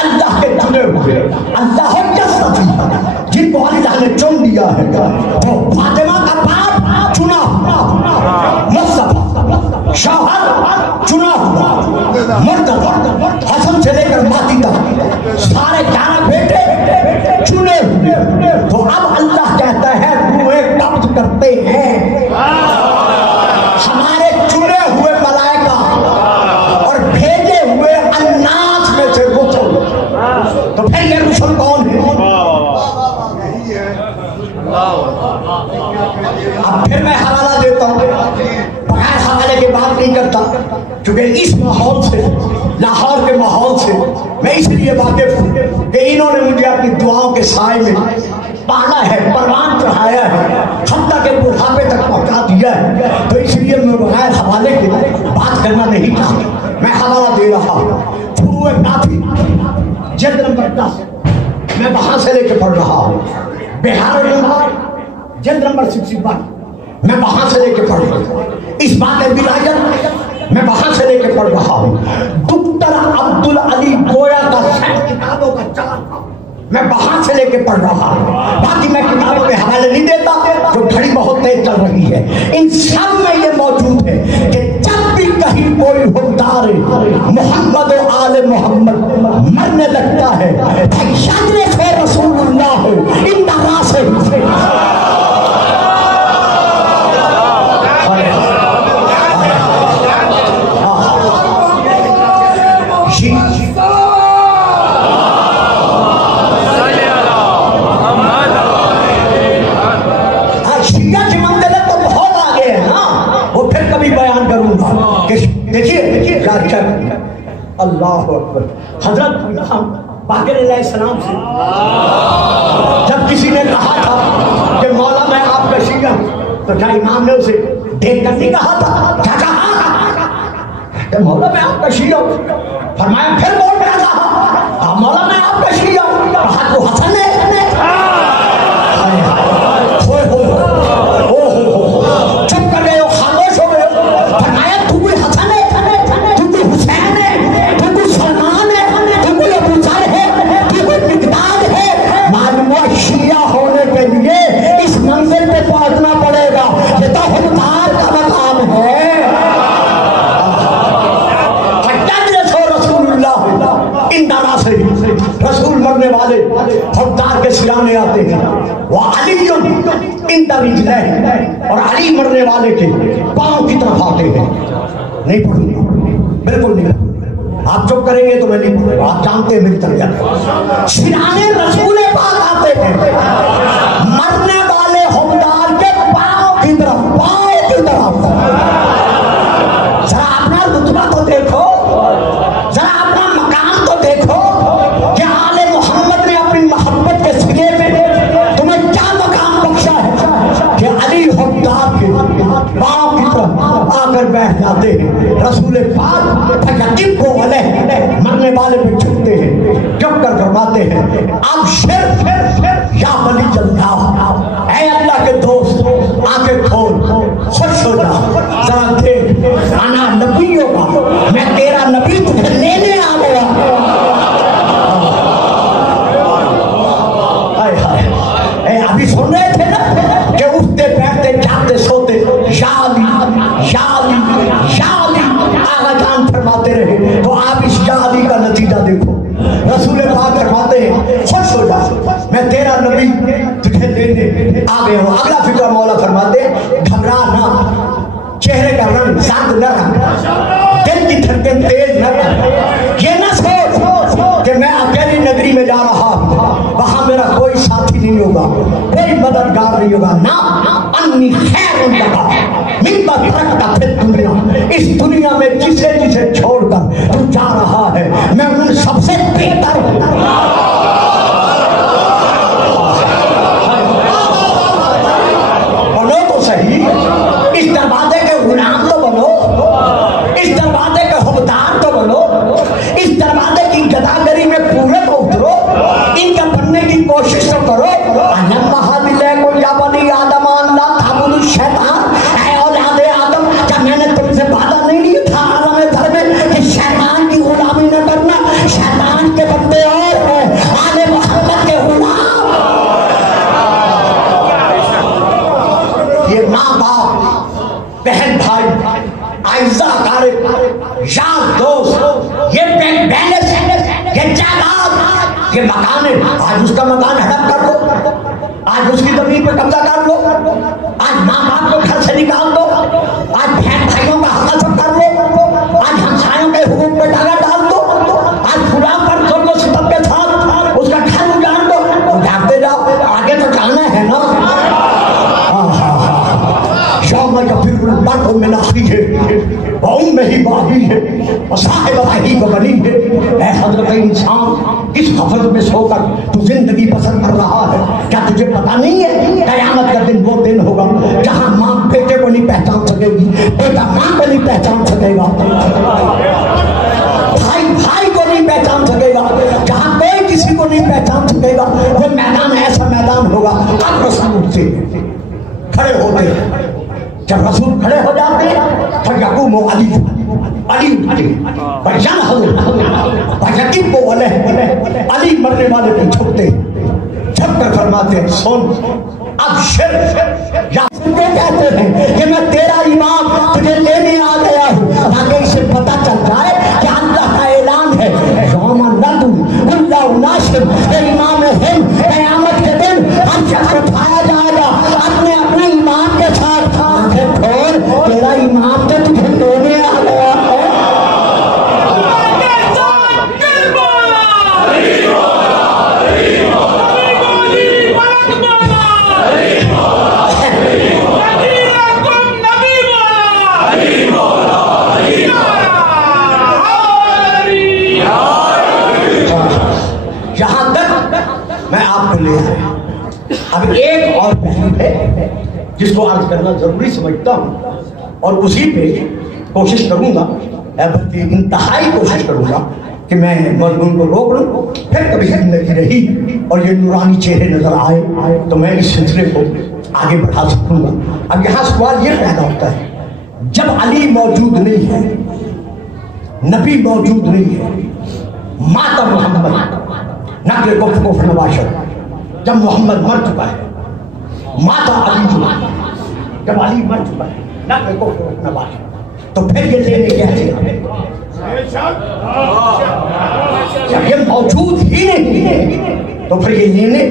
اللہ کے چنے ہوئے، اللہ حجت جن کو اللہ نے چن لیا ہے، تو فاطمہ کا باپ چنا ہوا، مصطفیٰ شوہر چنا ہوا، مرتضیٰ حسن سے لے کر مہدی تک سارے 11 بیٹے چنے ہوئے، تو اب اللہ کہتا ہے روحیں قبض کرتے ہیں ہمارے چنے ہوئے ملائکہ اور بھیجے ہوئے الناس میں سے رسل، تو پھر یہ رسل کون ہے؟ اب پھر میں حوالہ دیتا ہوں، بغیر حوالے کے بات نہیں کرتا، کیونکہ اس ماحول سے، لاہور کے ماحول سے میں اس لیے واقف ہوں کہ انہوں نے مجھے اپنی دعاؤں کے سائے میں پالا ہے، پروان چڑھایا ہے، حتیٰ کہ بڑھاپے تک پہنچا دیا ہے، تو اس لیے میں بغیر حوالے کے بات کرنا نہیں چاہتا، میں حوالہ دے رہا ہوں فروع کافی جلد نمبر 10، میں وہاں سے لے کے پڑھ رہا ہوں، بہار جلد نمبر 61، میں وہاں سے لے کے پڑھ رہا ہوں، اس بات ولایت میں وہاں سے لے کے پڑھ رہا ہوں، دکتر عبدالعلی گویا کا سیٹ کتابوں کا چار میں وہاں سے لے کے پڑھ رہا ہوں، باقی میں کتابوں کے حوالے نہیں دیتا، جو گھڑی بہت تیز چل رہی ہے، ان سب میں یہ موجود ہے کہ جب بھی کہیں کوئی حکمدار محمد و آل محمد مرنے لگتا ہے، شجرے سے رسول اللہ ان طرح سے اللہ اکبر۔ حضرت باقر علیہ السلام سے جب کسی نے کہا تھا کہ مولا میں آپ کا شیعہ ہوں، تو کیا امام نے اسے دیکھ کر نہیں کہا تھا؟ کیا کہا کہ مولا میں آپ کا شیعہ ہوں؟ فرمایا پھر بول رہا تھا مولا میں آپ کا شیعہ ہوں، کہا تو حسن ہے، چپ کر گئے ہو، خاموش ہو گئے ہو، فرمایا تو کوئی حسن ہے، تو کوئی حسین ہے، تو کوئی سلمان ہے، تو کوئی ابو ذر ہے، تو کوئی مقداد ہے، معلوم ہوا شیعہ ہونے کے لیے اس منزل پہ پہنچنا پڑے گا، یہ تو حکمدار کا مقام ہے۔ رسول مرنے والے حکمدار کے سرانے آتے ہیں، وہ علی انت رجلہ، اور علی مرنے والے کے پاؤں کی طرف آتے ہیں۔ نہیں پڑھوں گا، بالکل نہیں، آپ چپ کریں گے تو میں نہیں پڑھوں گا، آپ جانتے ہیں میری طرح سرانے رسول پاک آتے ہیں مرنے والے حکمدار کے پاؤں کی طرف، پاؤں کی طرف۔ ذرا اپنا رتبہ تو دیکھو، ذرا اپنا مقام تو دیکھو کہ آل محمد نے اپنی محبت کے سگے میں تمہیں کیا مقام بخشا ہے کہ علی حکمدار کے پاؤں کی طرف آ کر بیٹھ جاتے ہیں۔ رسول پاک فیقب کو علیہ مرنے والے پہ چھکتے ہیں، جب کر فرماتے ہیں اب شر یا ولی اللہ، اے اللہ کے دوست آنکھیں کھول، خوش ہو جا، ذرا دیکھ انا نبیوں کا، میں تیرا نبی تجھے لینے آ گیا۔ ابھی سن رہے تھے نا کہ اٹھتے بیٹھتے جاگتے سوتے یا علی تھے آ گئے ہو. اگلا فکر مولا فرماتے ہیں گھبرا نہ، چہرے کا رنگ سرد نہ رکھ، دل کی دھڑکن تیز نہ کر، یہ نہ سوچ کہ میں اکیلی نگری میں جا رہا ہوں، وہاں میرا کوئی ساتھی نہیں ہوگا، کوئی مددگار نہیں ہوگا. نہ انی خیر لگا مما ترکت فی الدنیا، اس دنیا میں جسے جسے چھوڑ کر تو جا رہا ہے میں ان سب سے بہتر ہوں. بنو تو صحیح، اس دروازے کے غلام تو بنو، اس دروازے کے حکمدار تو بنو، اس دروازے کی گداگری میں پورے تو اترو، ان کا بننے کی کوشش تو کرو. یا بنی آدم لا تعبدوا الشیطان، اے اولاد آدم کیا میں نے تم سے وعدہ نہیں لیا تھا عالم ذر میں کہ شیطان کی غلامی نہ کرنا؟ شیطان کے بندے اور ہیں، آل محمد کے غلام. یہ ماں باپ، بہن بھائی، اعزاء اقارب، یار دوست، یہ بینک بیلنس، یہ جائیداد، یہ مکان ہے، آج اس کا مکان ہڑپ کر دو، آج اس کی زمین پہ قبضہ کر لو، آج ماں باپ کو گھر سے نکال دو، آج بہن بھائیوں کا حق سب کر لو، آج ہمسایوں کے حقوق پہ ڈالا ڈال دو، آج فلاں پر ظلم و ستم کے ساتھ اس کا گھر اجاڑ دو. اجاڑتے جاؤ، آگے تو جانا ہے نا. یوم یفر المرء من اخیہ وامہ وابیہ وصاحبتہ وبنیہ. اے حضرت انسان، کس غفلت میں سو کر تو زندگی بسر کر رہا ہے؟ کیا تجھے پتا نہیں ہے قیامت کا دن وہ دن ہوگا جہاں ماں بیٹے کو نہیں پہچان سکے گی، بیٹا ماں کو نہیں پہچان سکے گا، بھائی بھائی کو نہیں پہچان سکے گا، جہاں کوئی کسی کو نہیں پہچان سکے گا. وہ میدان ایسا میدان ہوگا. اب رسول اٹھتے کھڑے ہوتے، جب رسول کھڑے ہو جاتے پھر یقوم علی، علی اٹھتے علی مرنے والے پہ جھکتے، جھک کر فرماتے ہیں سن ابشر. یا کہتے ہیں کہ میں تیرا امام تجھے لینے آ گیا ہوں تاکہ اسے پتہ چل جائے کہ اللہ کا اعلان ہے یوم ندعو کل اناس، کہ امام ہند قیامت کے دن ہم شخص اٹھایا جائے گا اپنے اپنے امام کے ساتھ. آنکھیں کھول، تیرا امام تو تجھے لینے آ گیا ہے. یہاں تک میں آپ کو لے آیا. اب ایک اور پہلو ہے جس کو عرض کرنا ضروری سمجھتا ہوں اور اسی پہ کوشش کروں گا، بلکہ انتہائی کوشش کروں گا کہ میں مضمون کو روک لوں. پھر کبھی زندگی رہی اور یہ نورانی چہرے نظر آئے تو میں اس سلسلے کو آگے بڑھا سکوں گا. اب یہاں سوال یہ پیدا ہوتا ہے، جب علی موجود نہیں ہے، نبی موجود نہیں ہے، ماتا محمد نقل کفر نباشر، جب محمد مر چکا ہے، ماتا علی جو جب علی مر چکا ہے نقل کفر نباشر، تو پھر یہ لینے کیسے آئے؟ جب یہ موجود ہی نہیں ہے تو پھر یہ لینے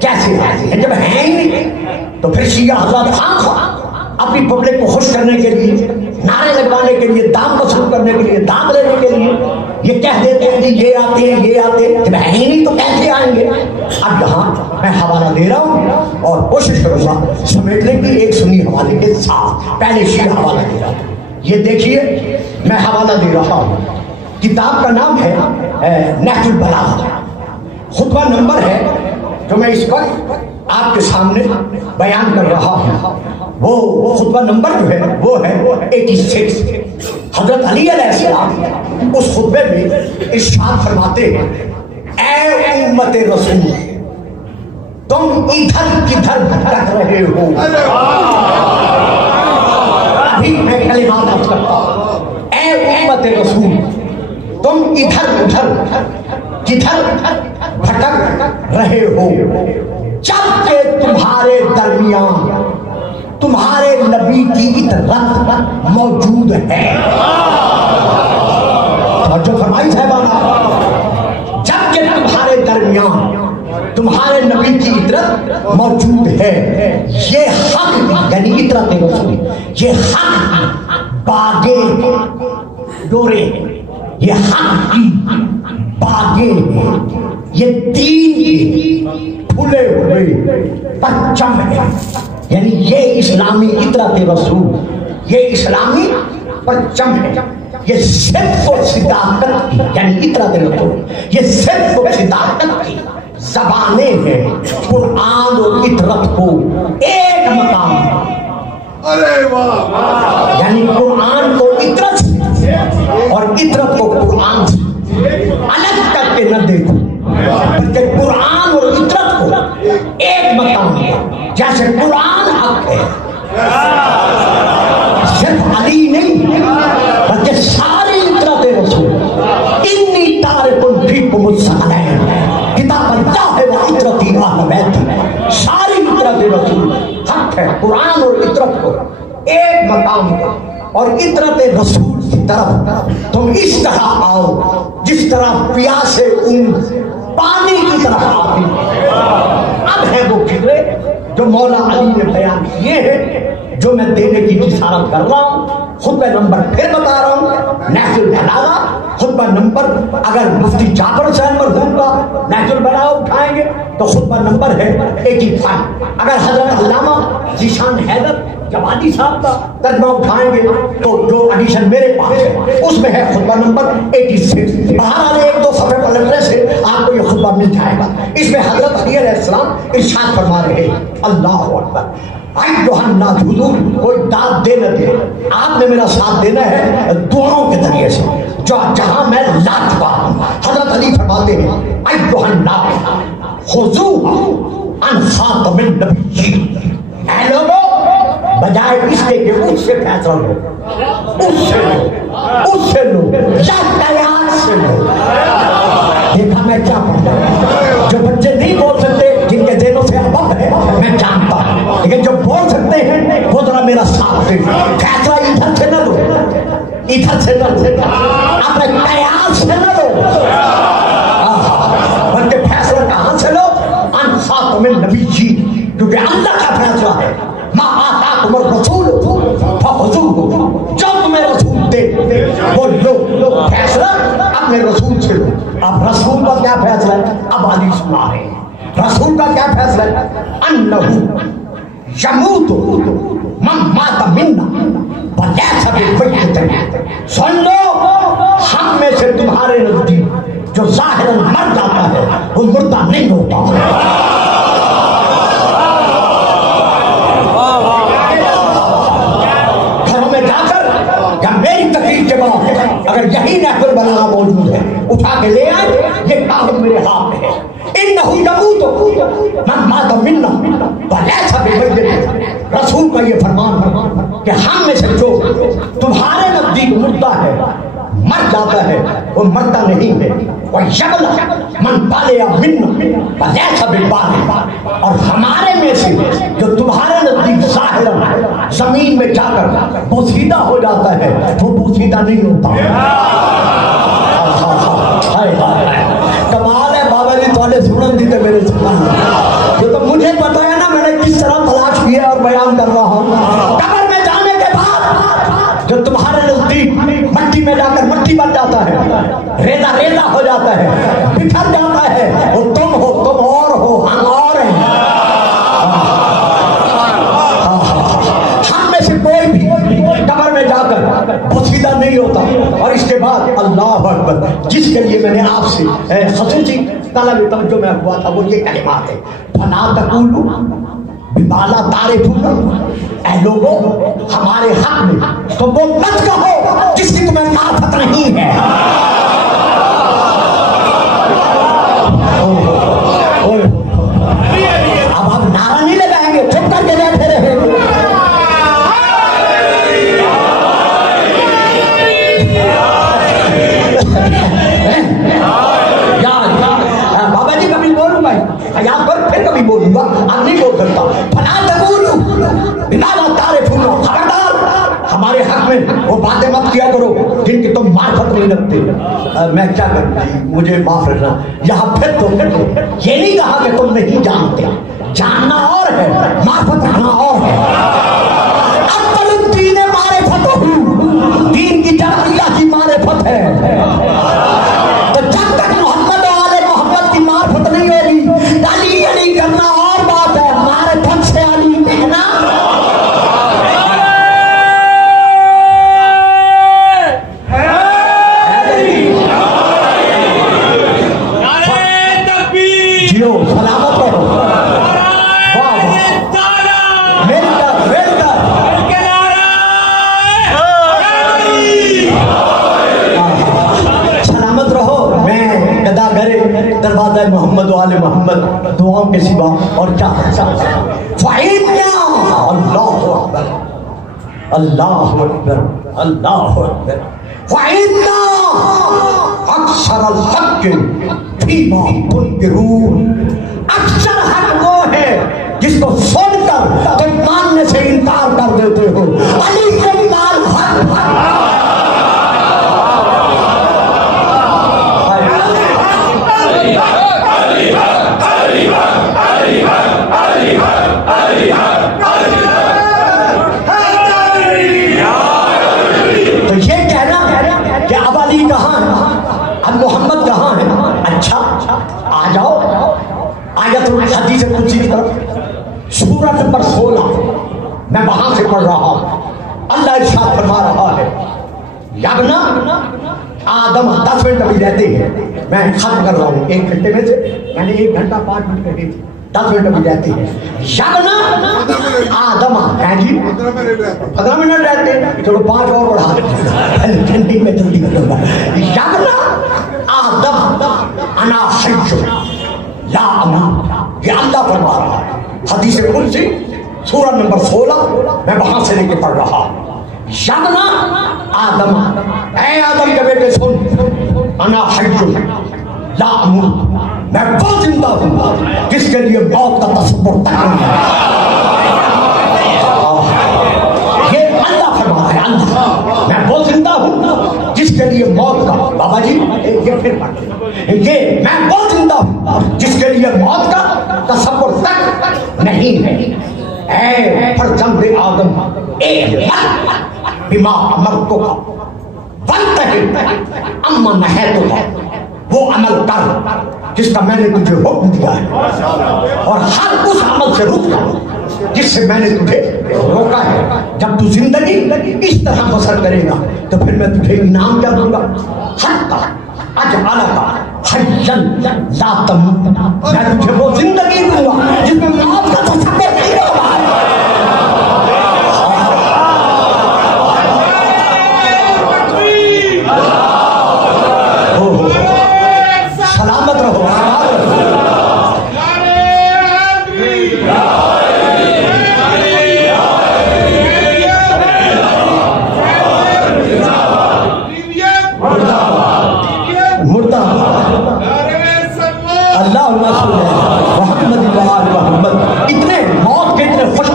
کیسے آئے ہیں؟ جب ہیں ہی نہیں تو پھر شیعہ حضرات خام اپنی پبلک کو خوش کرنے کے لیے، نعرے لگوانے کے لیے، دام وصول کرنے کے لیے، دام لینے کے لیے یہ کہہ دیتے ہیں کہ یہ آتے ہیں، یہ آتے ہیں. جب ہیں ہی نہیں تو کیسے آئیں گے؟ اب یہاں میں حوالہ دے رہا ہوں اور کوشش کروں گا سمیٹنے کی ایک سنی حوالے کے ساتھ. پہلے شیعہ حوالہ دے رہا ہوں، یہ دیکھیے میں حوالہ دے رہا ہوں. کتاب کا نام ہے نہج البلاغہ. خطبہ نمبر ہے جو میں اس وقت آپ کے سامنے بیان کر رہا ہوں، وہ خطبہ نمبر جو ہے وہ ہے 86. حضرت علی علیہ السلام اس خطبے میں ارشاد فرماتے ہیں، اے امت رسول تم ادھر کدھر بھٹک رہے ہو. ابھی میں کلمات عرض کرتا ہوں، اے امت رسول تم ادھر ادھر کدھر بھٹک رہے ہو، جبکہ تمہارے درمیان تمہارے نبی کی اطرت موجود ہے. توجہ فرمائی صاحبانا، جبکہ تمہارے درمیان تمہارے نبی کی اطرت موجود ہے، یہ حق یعنی اطرت رسول، یہ حق باغے ڈورے، یہ حق کی باغے، یہ دین کی پھولے ہوئے پرچم ہے، یعنی یہ اسلامی اطرت رسول، یہ اسلامی پرچم ہے، یہ صدق و صداقت کی یعنی اطرت رسول، یہ صدق و صداقت کی زبانیں ہیں۔ قرآن اور اطرت کو ایک مقام، یعنی قرآن کو اطرت سے اور اطرت کو قرآن سے الگ کر کے نہ دیکھو، بلکہ قرآن اور اطرت کو ایک مقام ہے۔ جیسے قرآن حق ہے، صرف علی نہیں بلکہ ساری اطرت رسول، انی تارک فیکم الثقلین، کتاب اللہ ہے وہ اطرتی اہل بیت، ساری اطرت رسول حق ہے۔ قرآن اور اطرت کو ایک مقام ہے، اور اطرت رسول کی طرف تم اس طرح آؤ جس طرح پیاسے اونٹ پانی کی طرح آتی ہے۔ اب ہے وہ فکرے جو مولا علی نے بیان کیے ہیں، جو میں دینے کی جسارت کر رہا ہوں۔ خطبہ نمبر پھر بتا رہا ہوں، نہج البلاغہ خطبہ نمبر، اگر مفتی جعفر حسین مرحوم کا نہج البلاغہ اٹھائیں گے تو خطبہ نمبر ہے 85۔ اگر حضرت علامہ ذیشان حیدر جوادی صاحب کا ترجمہ اٹھائیں گے تو جو ایڈیشن میرے پاس ہے اس میں ہے خطبہ نمبر 86۔ بہرحال ایک دو صفحے پلٹنے سے آپ کو یہ خطبہ مل جائے گا۔ اس میں حضرت علی علیہ السلام ارشاد فرما رہے ہیں، اللہ اکبر، ایھا الناس، حضور کوئی داد دے نہ دے، آپ نے میرا ساتھ دینا ہے دعاؤں کے ذریعے سے، جو جہاں میں لا چکا ہوں۔ حضرت علی فرماتے ہیں، ایھا الناس خذوا عن خاتم النبیین، اے لوگوں بجائے اس کے کہ اس سے فیصلہ لو، اس سے لو یا قیاس سے لو۔ دیکھا میں کیا پڑھتا، جو بچے نہیں بول سکتے، جن کے ذہنوں سے ابب ہے، میں جانتا ہوں، لیکن جو بول سکتے ہیں وہ ذرا میرا ساتھ دیں۔ فیصلہ ادھر سے نہ لو، ادھر سے نہ لو، اپنے قیاس سے نہ لو، بلکہ فیصلہ کہاں سے لو؟ عن خاتم النبیین، کیونکہ اللہ کا فیصلہ ہے، ما آتاکم الرسول فخذوہ، جو تمہیں رسول دے وہ لو۔ فیصلہ اپنے رسول سے لو۔ اب رسول کا کیا فیصلہ ہے؟ اب علی سنا رہے ہیں رسول کا کیا فیصلہ ہے؟ انہ یموت من مات منا ولیس بمیت، سن لو ہم میں سے تمہارے نزدیک جو ظاہراً مر جاتا ہے وہ مردہ نہیں ہوتا۔ اگر یہی نہج البلاغہ موجود ہے اٹھا کے لے آئے، یہ کاغذ میرے ہاتھ میں ہے۔ انہ یموت من مات منا ولیس بمیت، رسول کا یہ فرمان کہ ہم میں سے جو تمہارے نزدیک مردہ ہے، مر جاتا ہے، وہ مردہ نہیں ہے۔ وَيَبْلَغْ مَنْ بَلِيَ مِنَّا وَلَيْسَ بِالْبَالِغِ، اور ہمارے میں سے جو تمہارے نزدیک ظاہراً زمین میں جا کر بوسیدہ ہو جاتا ہے وہ بوسیدہ نہیں ہوتا۔ کمال ہے بابا جی، تھوڑے سنن دیتے میرے سنن، یہ تو مجھے پتا ہے نا، میں نے کس طرح تلاش کیا اور بیان کر رہا ہوں۔ قبر میں جانے کے بعد جو تمہارے نزدیک مٹی میں جا کر مٹی بن جاتا ہے، ریزہ ریزہ ہو جاتا ہے، بکھر جاتا ہے، وہ تم ہو، تم اور ہو، ہم اور ہیں۔ ہم میں سے کوئی بھی قبر میں جا کر بوسیدہ نہیں ہوتا۔ اور اس کے بعد اللہ اکبر، جس کے لیے میں نے آپ سے خصوصی طلب توجہ میں ہوا تھا وہ یہ کلمات ہے، فَلَا تَقُولُوا بِمَا لَا تَعْرِفُونَ، اے لوگوں ہمارے حق میں تو وہ مت کہو جس کی تمہیں معرفت نہیں ہے۔ اب آپ نعرہ نہیں لگائیں گے، چپ کر کے بیٹھے رہیں گے۔ بابا جی کبھی بولوں گا حیات پر، پھر کبھی بولوں گا، اب نہیں بول سکتا۔ فَلَا تَقُولُوا بِمَا لَا تَعْرِفُونَ، خبردار ہمارے حق میں وہ باتیں مت کیا کرو جن کی تم معرفت نہیں رکھتے. میں کیا کروں جی, مجھے معاف رکھنا. یہاں پھر تو یہ نہیں کہا کہ تم نہیں جانتے, جاننا اور ہے, معرفت رکھنا اور ہے. اکبر الدین معرفت ہو, دین کی جڑ اللہ کی معرفت ہے. تو جب تک محمد و آل محمد کی معرفت نہیں ہوگی, علی علی کرنا اور بات ہے, معرفت سے علی کہنا. سلامت رہو. سلامت رہو. میں گدا گرے دروازہ محمد و آل محمد دعاؤں کے سوا اور کیا کر سکتا. اللہ اکبر اللہ اکبر اللہ اکبر. اکثر الحق فیما تنکرون. اکثر حق وہ ہے جس کو سن کر تم ماننے سے انکار کر دیتے ہو. علی کے مال حق تو یہ کہنا کہ اب علی کہاں ہے, اب محمد کہاں ہے. اچھا آ جاؤ آیت الحدیث قدسی کی طرف سورہ نمبر 16 میں وہاں سے پڑھ رہا ہوں. اللہ ارشاد فرما رہا ہے, یابنا آدم 10 منٹ ابھی رہتے ہیں, میں ختم کر رہا ہوں 1 گھنٹے میں سے, میں نے 1 گھنٹہ 5 منٹ کہی تھی, 10 منٹ ابھی رہتے ہیں. یابنا آدم ہے جی 15 منٹ رہتے ہیں, چلو 5 اور بڑھا دیتے جلدی میں جلدی کروں گا. یابنا آدم انا حج لا اموت, یہ اللہ فرما رہا ہے. حدیث قدسی سورہ نمبر 16 میں وہاں سے لے کے پڑھ رہا ہوں. یابنا آدم, اے آدم کے بیٹے سن, انا حج لا اموت, میں وہ زندہ ہوں جس کے لیے موت کا تصور تک نہیں ہے. یہ اللہ فرما رہا ہے, اللہ, میں وہ زندہ ہوں جس کے لیے موت کا, بابا جی یہ پھر پڑھتے, یہ میں وہ زندہ ہوں جس کے لیے موت کا تصور تک نہیں ہے. اے فرزند آدم, بما امرتک وانتہی اما نہیتک, وہ عمل کر جس کا میں نے تجھے حکم دیا ہے, اور ہر اس عمل سے رک جا جس سے میں نے تجھے روکا ہے. جب تو زندگی اس طرح بسر کرے گا تو پھر میں تجھے انعام کیا دوں گا. حتی اجعلک حیا لا تموت, میں تجھے وہ زندگی دوں گا جس میں موت کا تصور نہیں ہوگا.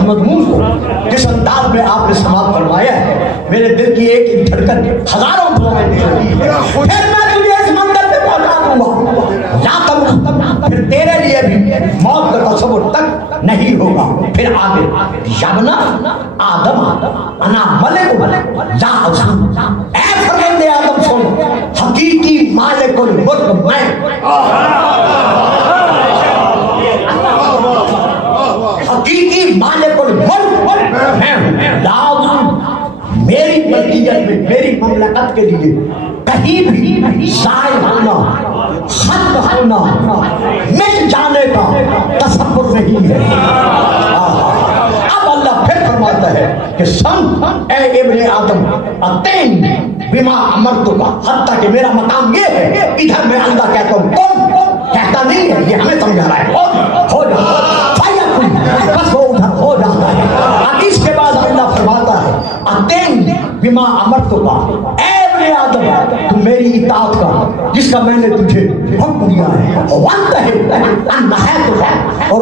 مضمون کو جس انداز میں آپ نے سماعت فرمایا ہے, میرے دل کی ایک ایک دھڑکن ہزاروں دعائیں دے رہی ہے. پھر میں تجھے اس منزل پہ پہنچا دوں گا, یا تم پھر تیرے لیے بھی موت کا تصور تک نہیں ہوگا. پھر آگے یابنا آدم انا ملک لا ازلم, اے فرزند آدم سن, حقیقی مالک الملک میں, حقیقی مالک الملک میں ہوں. لازم میری ملکیت میں, میری مملکت کے لیے کہیں بھی ضائع ہونا, ختم ہونا, مٹ جانے کا تصور نہیں ہے. اب اللہ پھر فرماتا ہے کہ سن اے ابن آدم اتین بما امرتک, حتیٰ کہ میرا مقام یہ ہے, ادھر میں اللہ کہتا ہوں کون, کہتا نہیں ہے, یہ ہمیں سمجھا رہا ہے ہو جا, بس وہ ادھر ہو جاتا ہے. اب اس کے بعد اللہ فرماتا ہے اتین بما امرتک, اے ابن آدم تو میری اطاعت کر جس کا میں نے تجھے حکم دیا ہے, وانتہی عن نہیتک, اور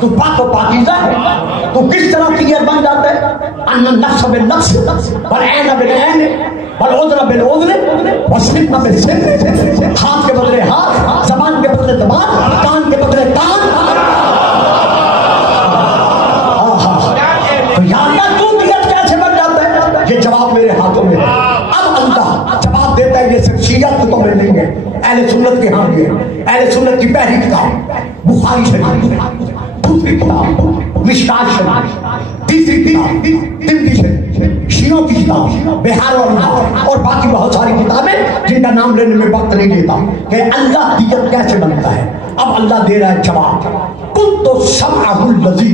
تو پاک و پاکیزہ ہے، تو کس طرح طیب بن جاتا ہے؟ ان النفس بالنفس والعین بالعین والعذر بالعذر والسن بالسن، ہاتھ کے بدلے ہاتھ، زبان کے بدلے زبان، کان کے بدلے کان. تو یا اللہ تو طیب کیسے بن جاتا ہے؟ یہ جواب میرے ہاتھوں میں ہے. اب اللہ جواب دیتا ہے، یہ شخصیت تو میں نہیں ہے، اہل سنت کے ہاں بھی ہے. اہل سنت کی پہلی کتاب بخاری شریف، دوسری کتاب مشکات شریف، تیسری کتاب ترمذی شریف، شیعوں کی کتاب بہار اور باقی بہت ساری کتابیں جن کا نام لینے میں وقت نہیں دیتا کہ اللہ دیت کیسے بنتا ہے. اب اللہ دے رہا ہے جواب. کنت سمعہ الذی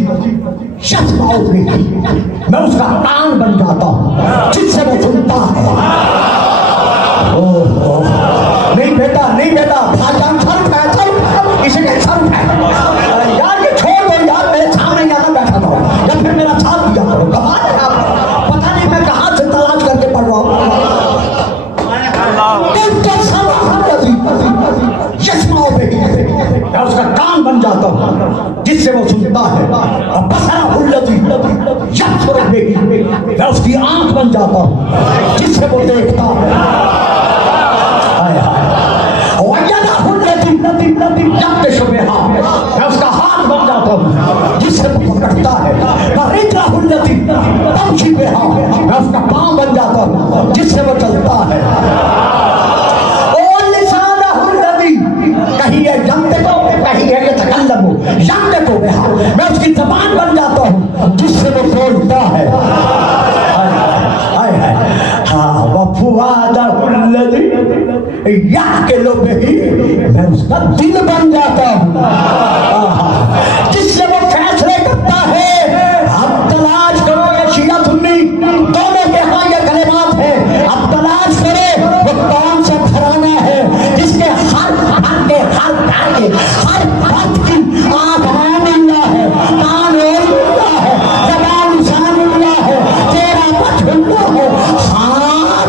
یسمع بہ، میں اس کا کان بن جاتا ہوں جس سے وہ سنتا ہے. نہیں بیٹا نہیں بیٹا، بھائی جان سر اٹھائے، سر اٹھائے، اسے کہ سر اٹھائے. یار یہ چھوڑ دو یار، میرے سامنے یہاں بیٹھا تھا یا پھر میرا ساتھ دیا کرو. کمال ہے آپ، پتہ نہیں میں کہاں سے تلاش کر کے پڑھ رہا ہوں. میں اس کا کان بن جاتا ہوں جس سے وہ سنتا ہے. میں اس کی آنکھ بن جاتا ہوں جس سے وہ دیکھتا ہے. میں اس کا ہاتھ بن جاتا ہوں جس سے وہ پکڑتا ہے. میں اس کا پاؤں بن جاتا ہوں جس سے وہ چلتا ہے. کہیں ہے جمتے کو، کہیں ہے کہ تکلم ہو جمتے کو. میں اس کی زبان بن جاتا ہوں جس سے وہ بولتا ہے. ہاں وفوادہ الذی یعقل بہ، میں اس کا دل بن جاتا ہوں جس سے وہ فیصلے کرتا ہے. اب تلاش کرو یہ شیعہ سنی دونوں کے ہاں یہ کلمات ہیں. اب تلاش کرو وہ کون سا گھرانہ ہے جس کے ہر گھر کے ہر گھر کے ہر بات کی آنکھ عین اللہ ہے، کان عین اللہ ہے، زبان لسان اللہ ہے، چہرہ وجہ اللہ ہے، ہاتھ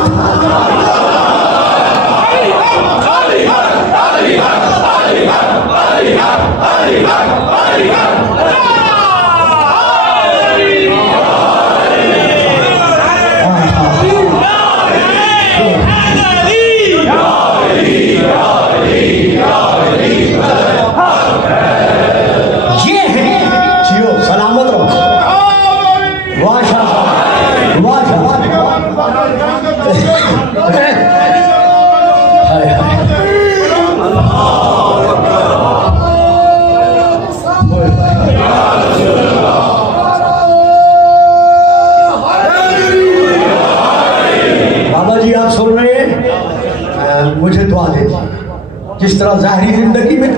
جس طرح ظاہری زندگی میں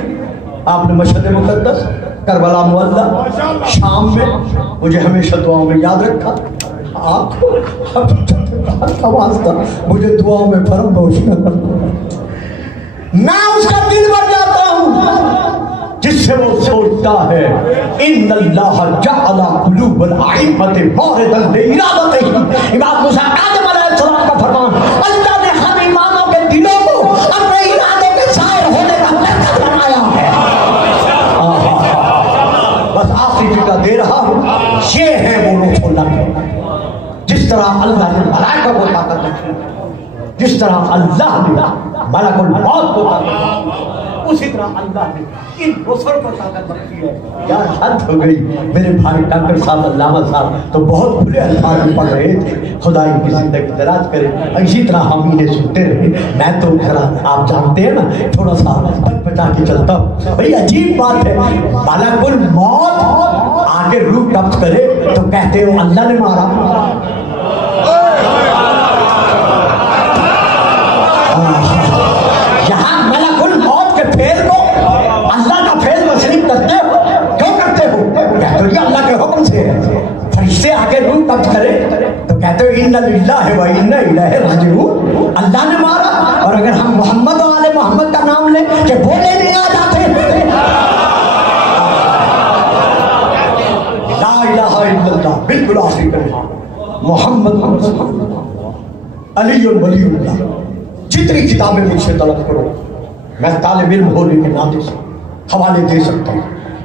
آپ نے مشہد مقدس، کربلا معلی، شام میں مجھے ہمیشہ دعاؤں میں یاد رکھا. آپ کا واسطہ مجھے دعاؤں میں فرموش نہ کرنا. میں اس کا دل بن جاتا ہوں جس سے وہ سوچتا ہے. ان اللہ جعل قلوب الائمۃ مورداً لارادتہ. امام موسیٰ کاظم علیہ السلام کا فرمان، اللہ نے ہم اماموں کے دلوں کو اپنے ارادے کے ظاہر ہونے کا مرکز بنایا ہے. بس آخری فکر دے رہا ہوں، یہ ہے وہ روح اللہ. جس طرح اللہ نے ملائکہ کو طاقت رکھی، جس طرح اللہ نے ملک الموت کو طاقت رکھی، اسی طرح اللہ نے ان رسل کو طاقت رکھی ہے. یار حد ہو گئی. میرے بھائی ڈاکٹر صاحب علامہ صاحب تو بہت کھلے الفاظ میں پڑھ رہے تھے، خدا ان کی زندگی دراز کرے. اسی طرح ہم انہیں سنتے رہے. میں تو ذرا آپ جانتے ہیں نا تھوڑا سا بچا کے چلتا ہوں. بھئی عجیب بات ہے، ملک الموت آگے روح قبض کرے تو کہتے ہو اللہ نے مارا. یہاں ملک الموت کے فعل کو اللہ کا فعل تسلیم کرتے ہو. کیوں کرتے ہو؟ کہتے ہو یہ اللہ کے حکم سے ہے. فرشتے آگے روح قبض کرے تو کہتے ہو ان للہ و انا الیہ راجعون. اللہ نے مارا. اور اگر ہم محمد و آل محمد کا نام لیں کہ بولے نہیں آ جاتے. لا الہ الا اللہ بالکل آخری کلمہ محمد علی ولی اللہ. جتنی کتابیں مجھ سے طلب کرو، میں طالب علم ہونے کے ناطے سے حوالے دے سکتا ہوں.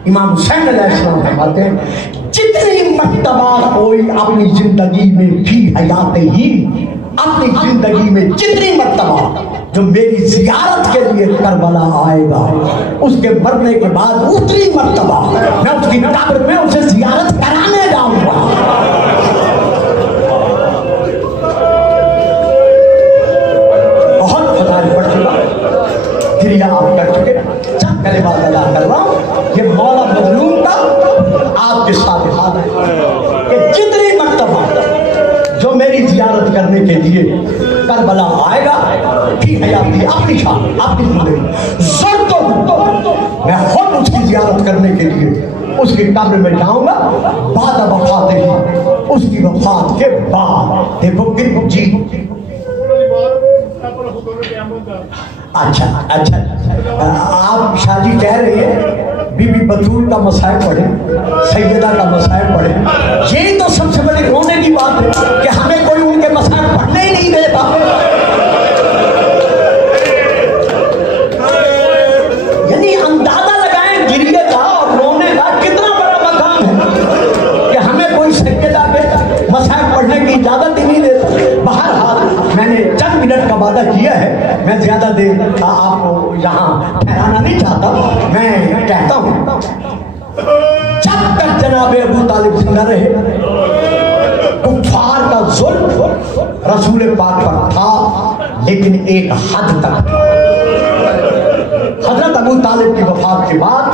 امام حسین علیہ السلام فرماتے ہیں جتنی مرتبہ کوئی اپنی زندگی میں فی حیات ہی اپنی زندگی میں جتنی مرتبہ جو میری زیارت کے لیے کربلا آئے گا اس کے مرنے کے بعد اتنی مرتبہ میں اس کی قبر میں اسے زیارت کرانے جاؤں گا. بہت فضائل پڑھ چکا کریا آپ کر چکے چند کلمات ادا کر رہا ہوں. یہ مولا مظلوم کا آپ کے ساتھ حال ہے کہ جتنی مرتبہ جو میری زیارت کرنے کے لیے کربلا آئے گا فی حیاتی اپنی شان اپنی زندگی زرد میں خود اس کی زیارت کرنے کے لیے اس کی قبر میں جاؤں گا بعد وفات ہی اس کی وفات کے بعد. دیکھو جی اچھا آپ شاہ جی کہہ رہے ہیں بی بی بطول کا مسائل پڑھیں سیدہ کا مسائل پڑھیں. یہی تو سب سے بڑی رونے کی بات ہے کہ ہمیں کوئی ان کے مسائل پڑھنے ہی نہیں دیتا. یعنی اندازہ لگائیں گریے کا اور رونے کا کتنا بڑا مقام ہے کہ ہمیں کوئی سیدہ کے مسائل پڑھنے کی اجازت ہی نہیں دیتا. بہرحال میں نے چند منٹ کا وعدہ کیا ہے, میں زیادہ دیر آپ کو یہاں ٹھہرانا نہیں چاہتا. میں کہتا ہوں جب تک جناب ابو طالب زندہ رہے کفار کا ظلم رسول پاک پر تھا لیکن ایک حد تک. حضرت ابو طالب کی وفات کے بعد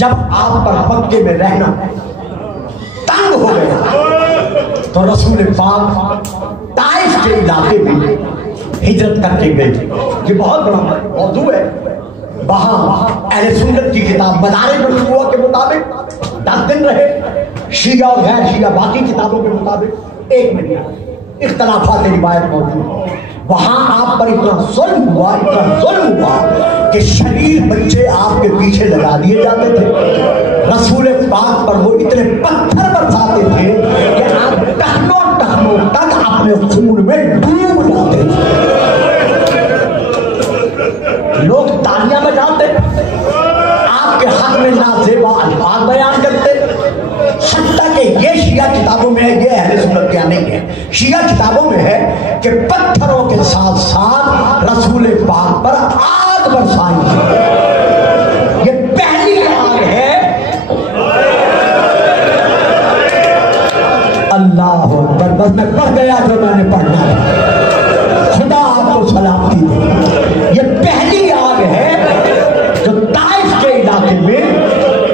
جب آپ پر مکے میں رہنا تنگ ہو گیا تو رسول پاک طائف کے علاقے میں ہجرت کر کے گئے. یہ بہت بڑا موضوع ہے. وہاں اہل سنت کی کتاب مدارج النبوہ کے مطابق 10 دن رہے, شیعہ اور غیر شیعہ باقی کتابوں کے مطابق 1 مہینہ. اختلافات روایت موجود. وہاں آپ پر اتنا ظلم ہوا کہ شریر بچے آپ کے پیچھے لگا دیے جاتے تھے. رسول پاک پر وہ اتنے پتھر برساتے تھے کہ آپ ٹخنوں تک اپنے خون میں ڈوب جاتے تھے. لوگ تالیاں بجاتے, آپ کے حق میں نازیبا الفاظ بیان کرتے. حتیٰ کہ یہ شیعہ کتابوں میں ہے, یہ اہل سنت کیا نہیں ہے, شیعہ کتابوں میں ہے کہ پتھروں کے ساتھ ساتھ رسول پاک پر آگ برسائی. یہ پہلی آگ ہے. اللہ اکبر. بس میں پڑھ گیا جو میں نے پڑھنا ہے. خدا آپ کو سلامتی دے. یہ پہلی آگ ہے جو طائف کے علاقے میں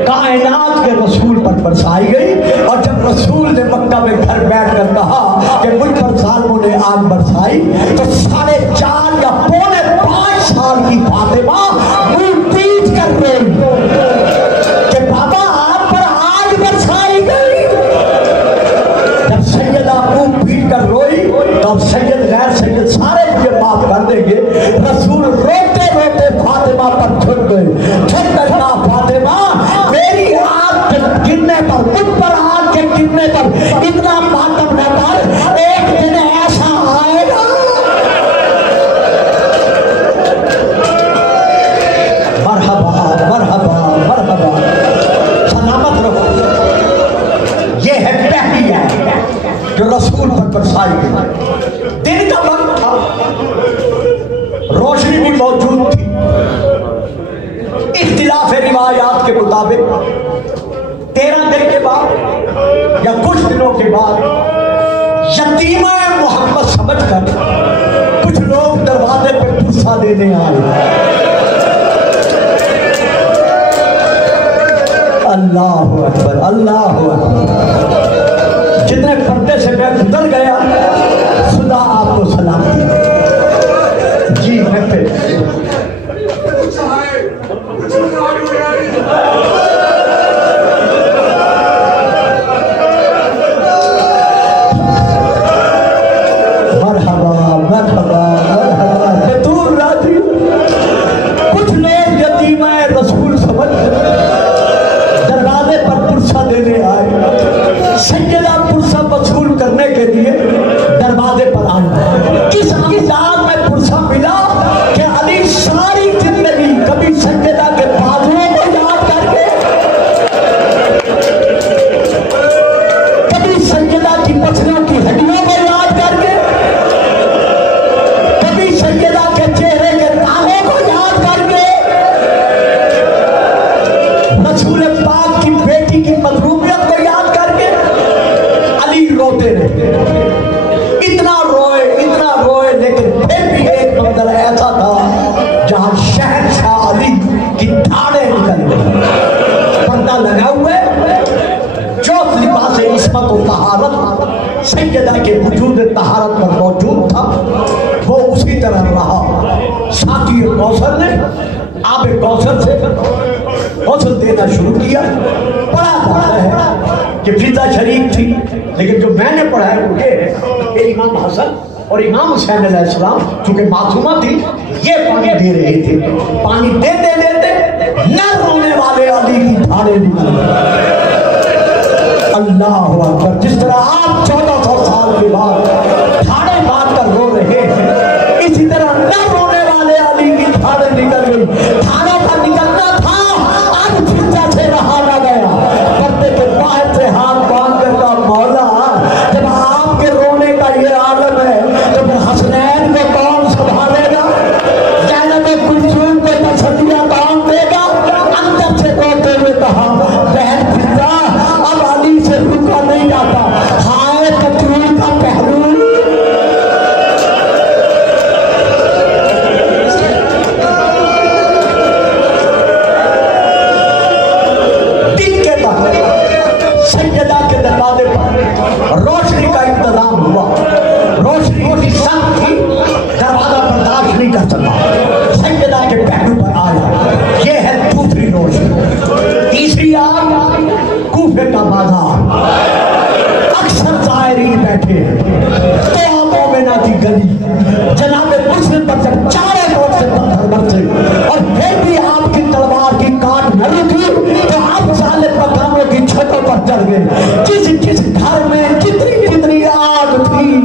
کائنات کے رسول پر برسائی گئی. اور جب رسول نے مکہ میں گھر بیٹھ کر کہا کہ مجھ پر ظالموں نے آگ برسائی تو 4.5 یا 5.25 سال کی فاطمہ منہ پیٹ کر گئی کہ بابا آپ پر آگ برسائی گئی. جب سیدہ منہ پیٹ کر روئی تو اب سید غیر سید سارے مجھے معاف کر دیں گے. رسول روتے روتے فاطمہ پر جھک گئے. جھک کر کہا فاطمہ میری آگ گرنے پر, مجھ پر آگ کے گرنے پر اتنا ماتم نہ کر, ایک دن ایسا آئے گا مرحبا مرحبا مرحبا سلامت رہو. یہ ہے پہلی آگ جو رسول پر برسائی گئی. دن کا وقت تھا, روشنی بھی موجود تھی. اختلاف روایات کے مطابق 13 دن کے بعد یا کچھ دنوں کے بعد یتیمہ محمد سمجھ کر کچھ لوگ دروازے پہ پرسا دینے آئے. اللہ اکبر اللہ اکبر. جتنے پردے سے میں گزر گیا خدا آپ کو سلامتی. جی میں پہ پردہ لگا ہوا ہے جو لباس عصمت و طہارت سیدہ کے وجود طہارت پر موجود تھا وہ اسی طرح رہا. ساتھی کوثر نے آب کوثر سے غسل دینا شروع کیا. پڑھا جاتا ہے کہ فضا شریف تھی، لیکن جو میں نے پڑھا ہے وہ یہ ہے کہ امام حسن اور امام حسین علیہ السلام چونکہ معصومہ تھی یہ پانی دے رہے تھے. پانی دیتے دیتے نہ رونے والے علی کی دھاڑیں نکل گئی. اللہ اکبر. جس طرح آپ 1400 سال کے بعد دھاڑیں باندھ کر رو رہے ہیں، اسی طرح نہ رونے والے علی کی دھاڑیں نکل گئی. دھاڑوں کا نکلنا تھا اب فضا سے رہا نہ گیا. پردے کے باہر سے ہاتھ باندھ کر کہا مولا جب آپ کے رونے کا یہ عالم ہے تو پھر حسنین کو کون سنبھالے گا؟ زینب کلثوم کو تسلیہ کون دے گا؟ اندر سے روتے ہوئے کہا بہن فضا اب علی سے رکا نہیں جاتا. ہائے قتول کا پہلو. دن کے بعد سیدہ کے دروازے پر روشنی کا انتظام ہوا. روشنی کی سخت تھی، دروازہ برداشت نہیں کر سکا. سیدہ کے پہلو پر آیا. یہ ہے دوسری روشنی. تیسری آگ کوفے کا بازار. اکثر زائرین بیٹھے تو مومنہ کی گلی. جناب مسلم پر جب چارے طرف سے پتھر برسے اور پھر بھی آپ کی تلوار کی کاٹ نہ رکی تو اب ظالم مکانوں کی چھتوں پر چڑھ گئے. جس جس گھر میں جتنی جتنی آگ تھی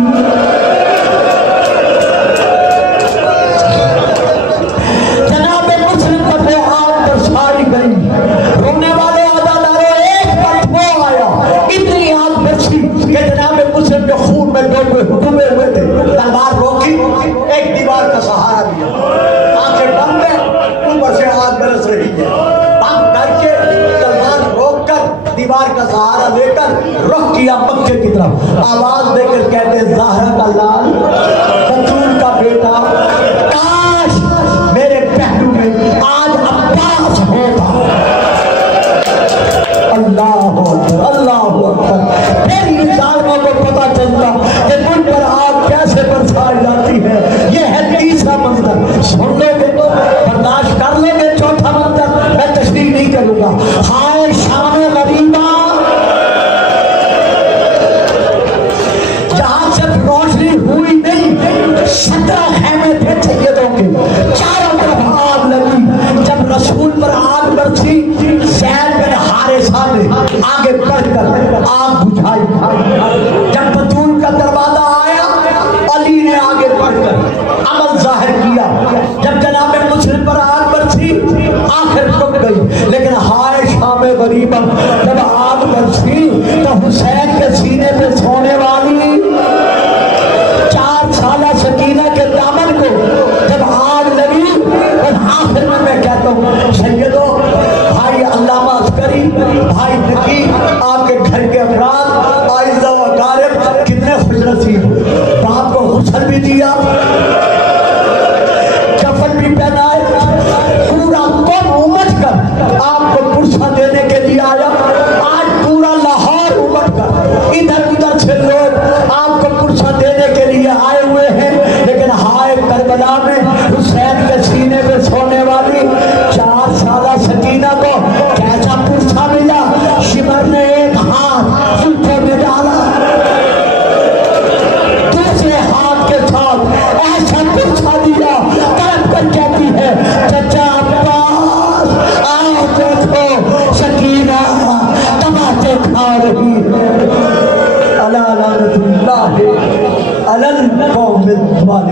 جناب مسلم پر وہ آگ برسائی گئی. رونے والے عزاداروں ایک وقت وہ آیا اتنی آگ برسی کہ جناب مسلم جو خون میں ڈوبے ہوئے تھے تلوار روکی، ایک دیوار کا سہارا دیا. آنکھیں بند ہیں، اوپر سے آگ برس رہی ہے. بند کر کے تلوار روک کر دیوار کا سہارا لے کر رخ کیا مکے کی طرف. آواز دے کر کہتے زہرا کا لال، بطول کا بیٹا، کاش میرے پہلو میں آج عباس ہوتا. اللہ اکبر اللہ اکبر. پھر ان ظالموں کو پتا چلتا کہ ملک پر آگ کیسے برسائی جاتی ہے. یہ ہے تیسرا منظر. سن لو گے برداشت کر لیں گے. چوتھا منظر میں تشریح نہیں کروں گا. ہائے شام غریبہ، جہاں صرف روشنی ہوئی نہیں، 17 خیمے تھے سیدوں کے، چاروں طرف آگ لگی. جب رسول پر آگ برسی زید بن حارثہ نے آگے بڑھ کر آگ بجھائی. جب بطول کا دروازہ آیا علی نے آگے بڑھ کر عمل ظاہر کیا. جب جناب مسلم پر آگ برسی آخر رک گئی. لیکن ہائے شام غریبہ، جب آگ برسی تو حسین کے سینے پہ سونے والی 4 سالہ سکینہ کے دامن کو جب آگ لگی. اور آخر میں کہتا ہوں سیدو، بھائی علامہ عسکری، بھائی نکی، آپ کے گھر کے افراد آئزہ و اقارب کتنے خوش نصیب. باپ کو غسل بھی دیا، کفن بھی پہنائے، پورا قوم امٹ کر آپ کو پرسہ دینے کے لیے آیا. آج پورا لاہور امٹ کر ادھر ادھر سے لوگ آپ کو پرسہ دینے کے لیے آئے ہوئے ہیں. لیکن ہائے کربلا میں حسین کے سینے پہ سونے والی 4 سالہ سکینہ کو کیسا پرسہ ملا. شمر نے ایک ہاتھ زلفوں میں ڈالا، دوسرے ہاتھ کے ساتھ ایسا پرسہ دیا. تڑپ کر کہتی ہے چچا عباس آؤ دیکھو سکینہ تماچے کھا رہی ہے. الا لعنت اللہ علی القوم الظالمین.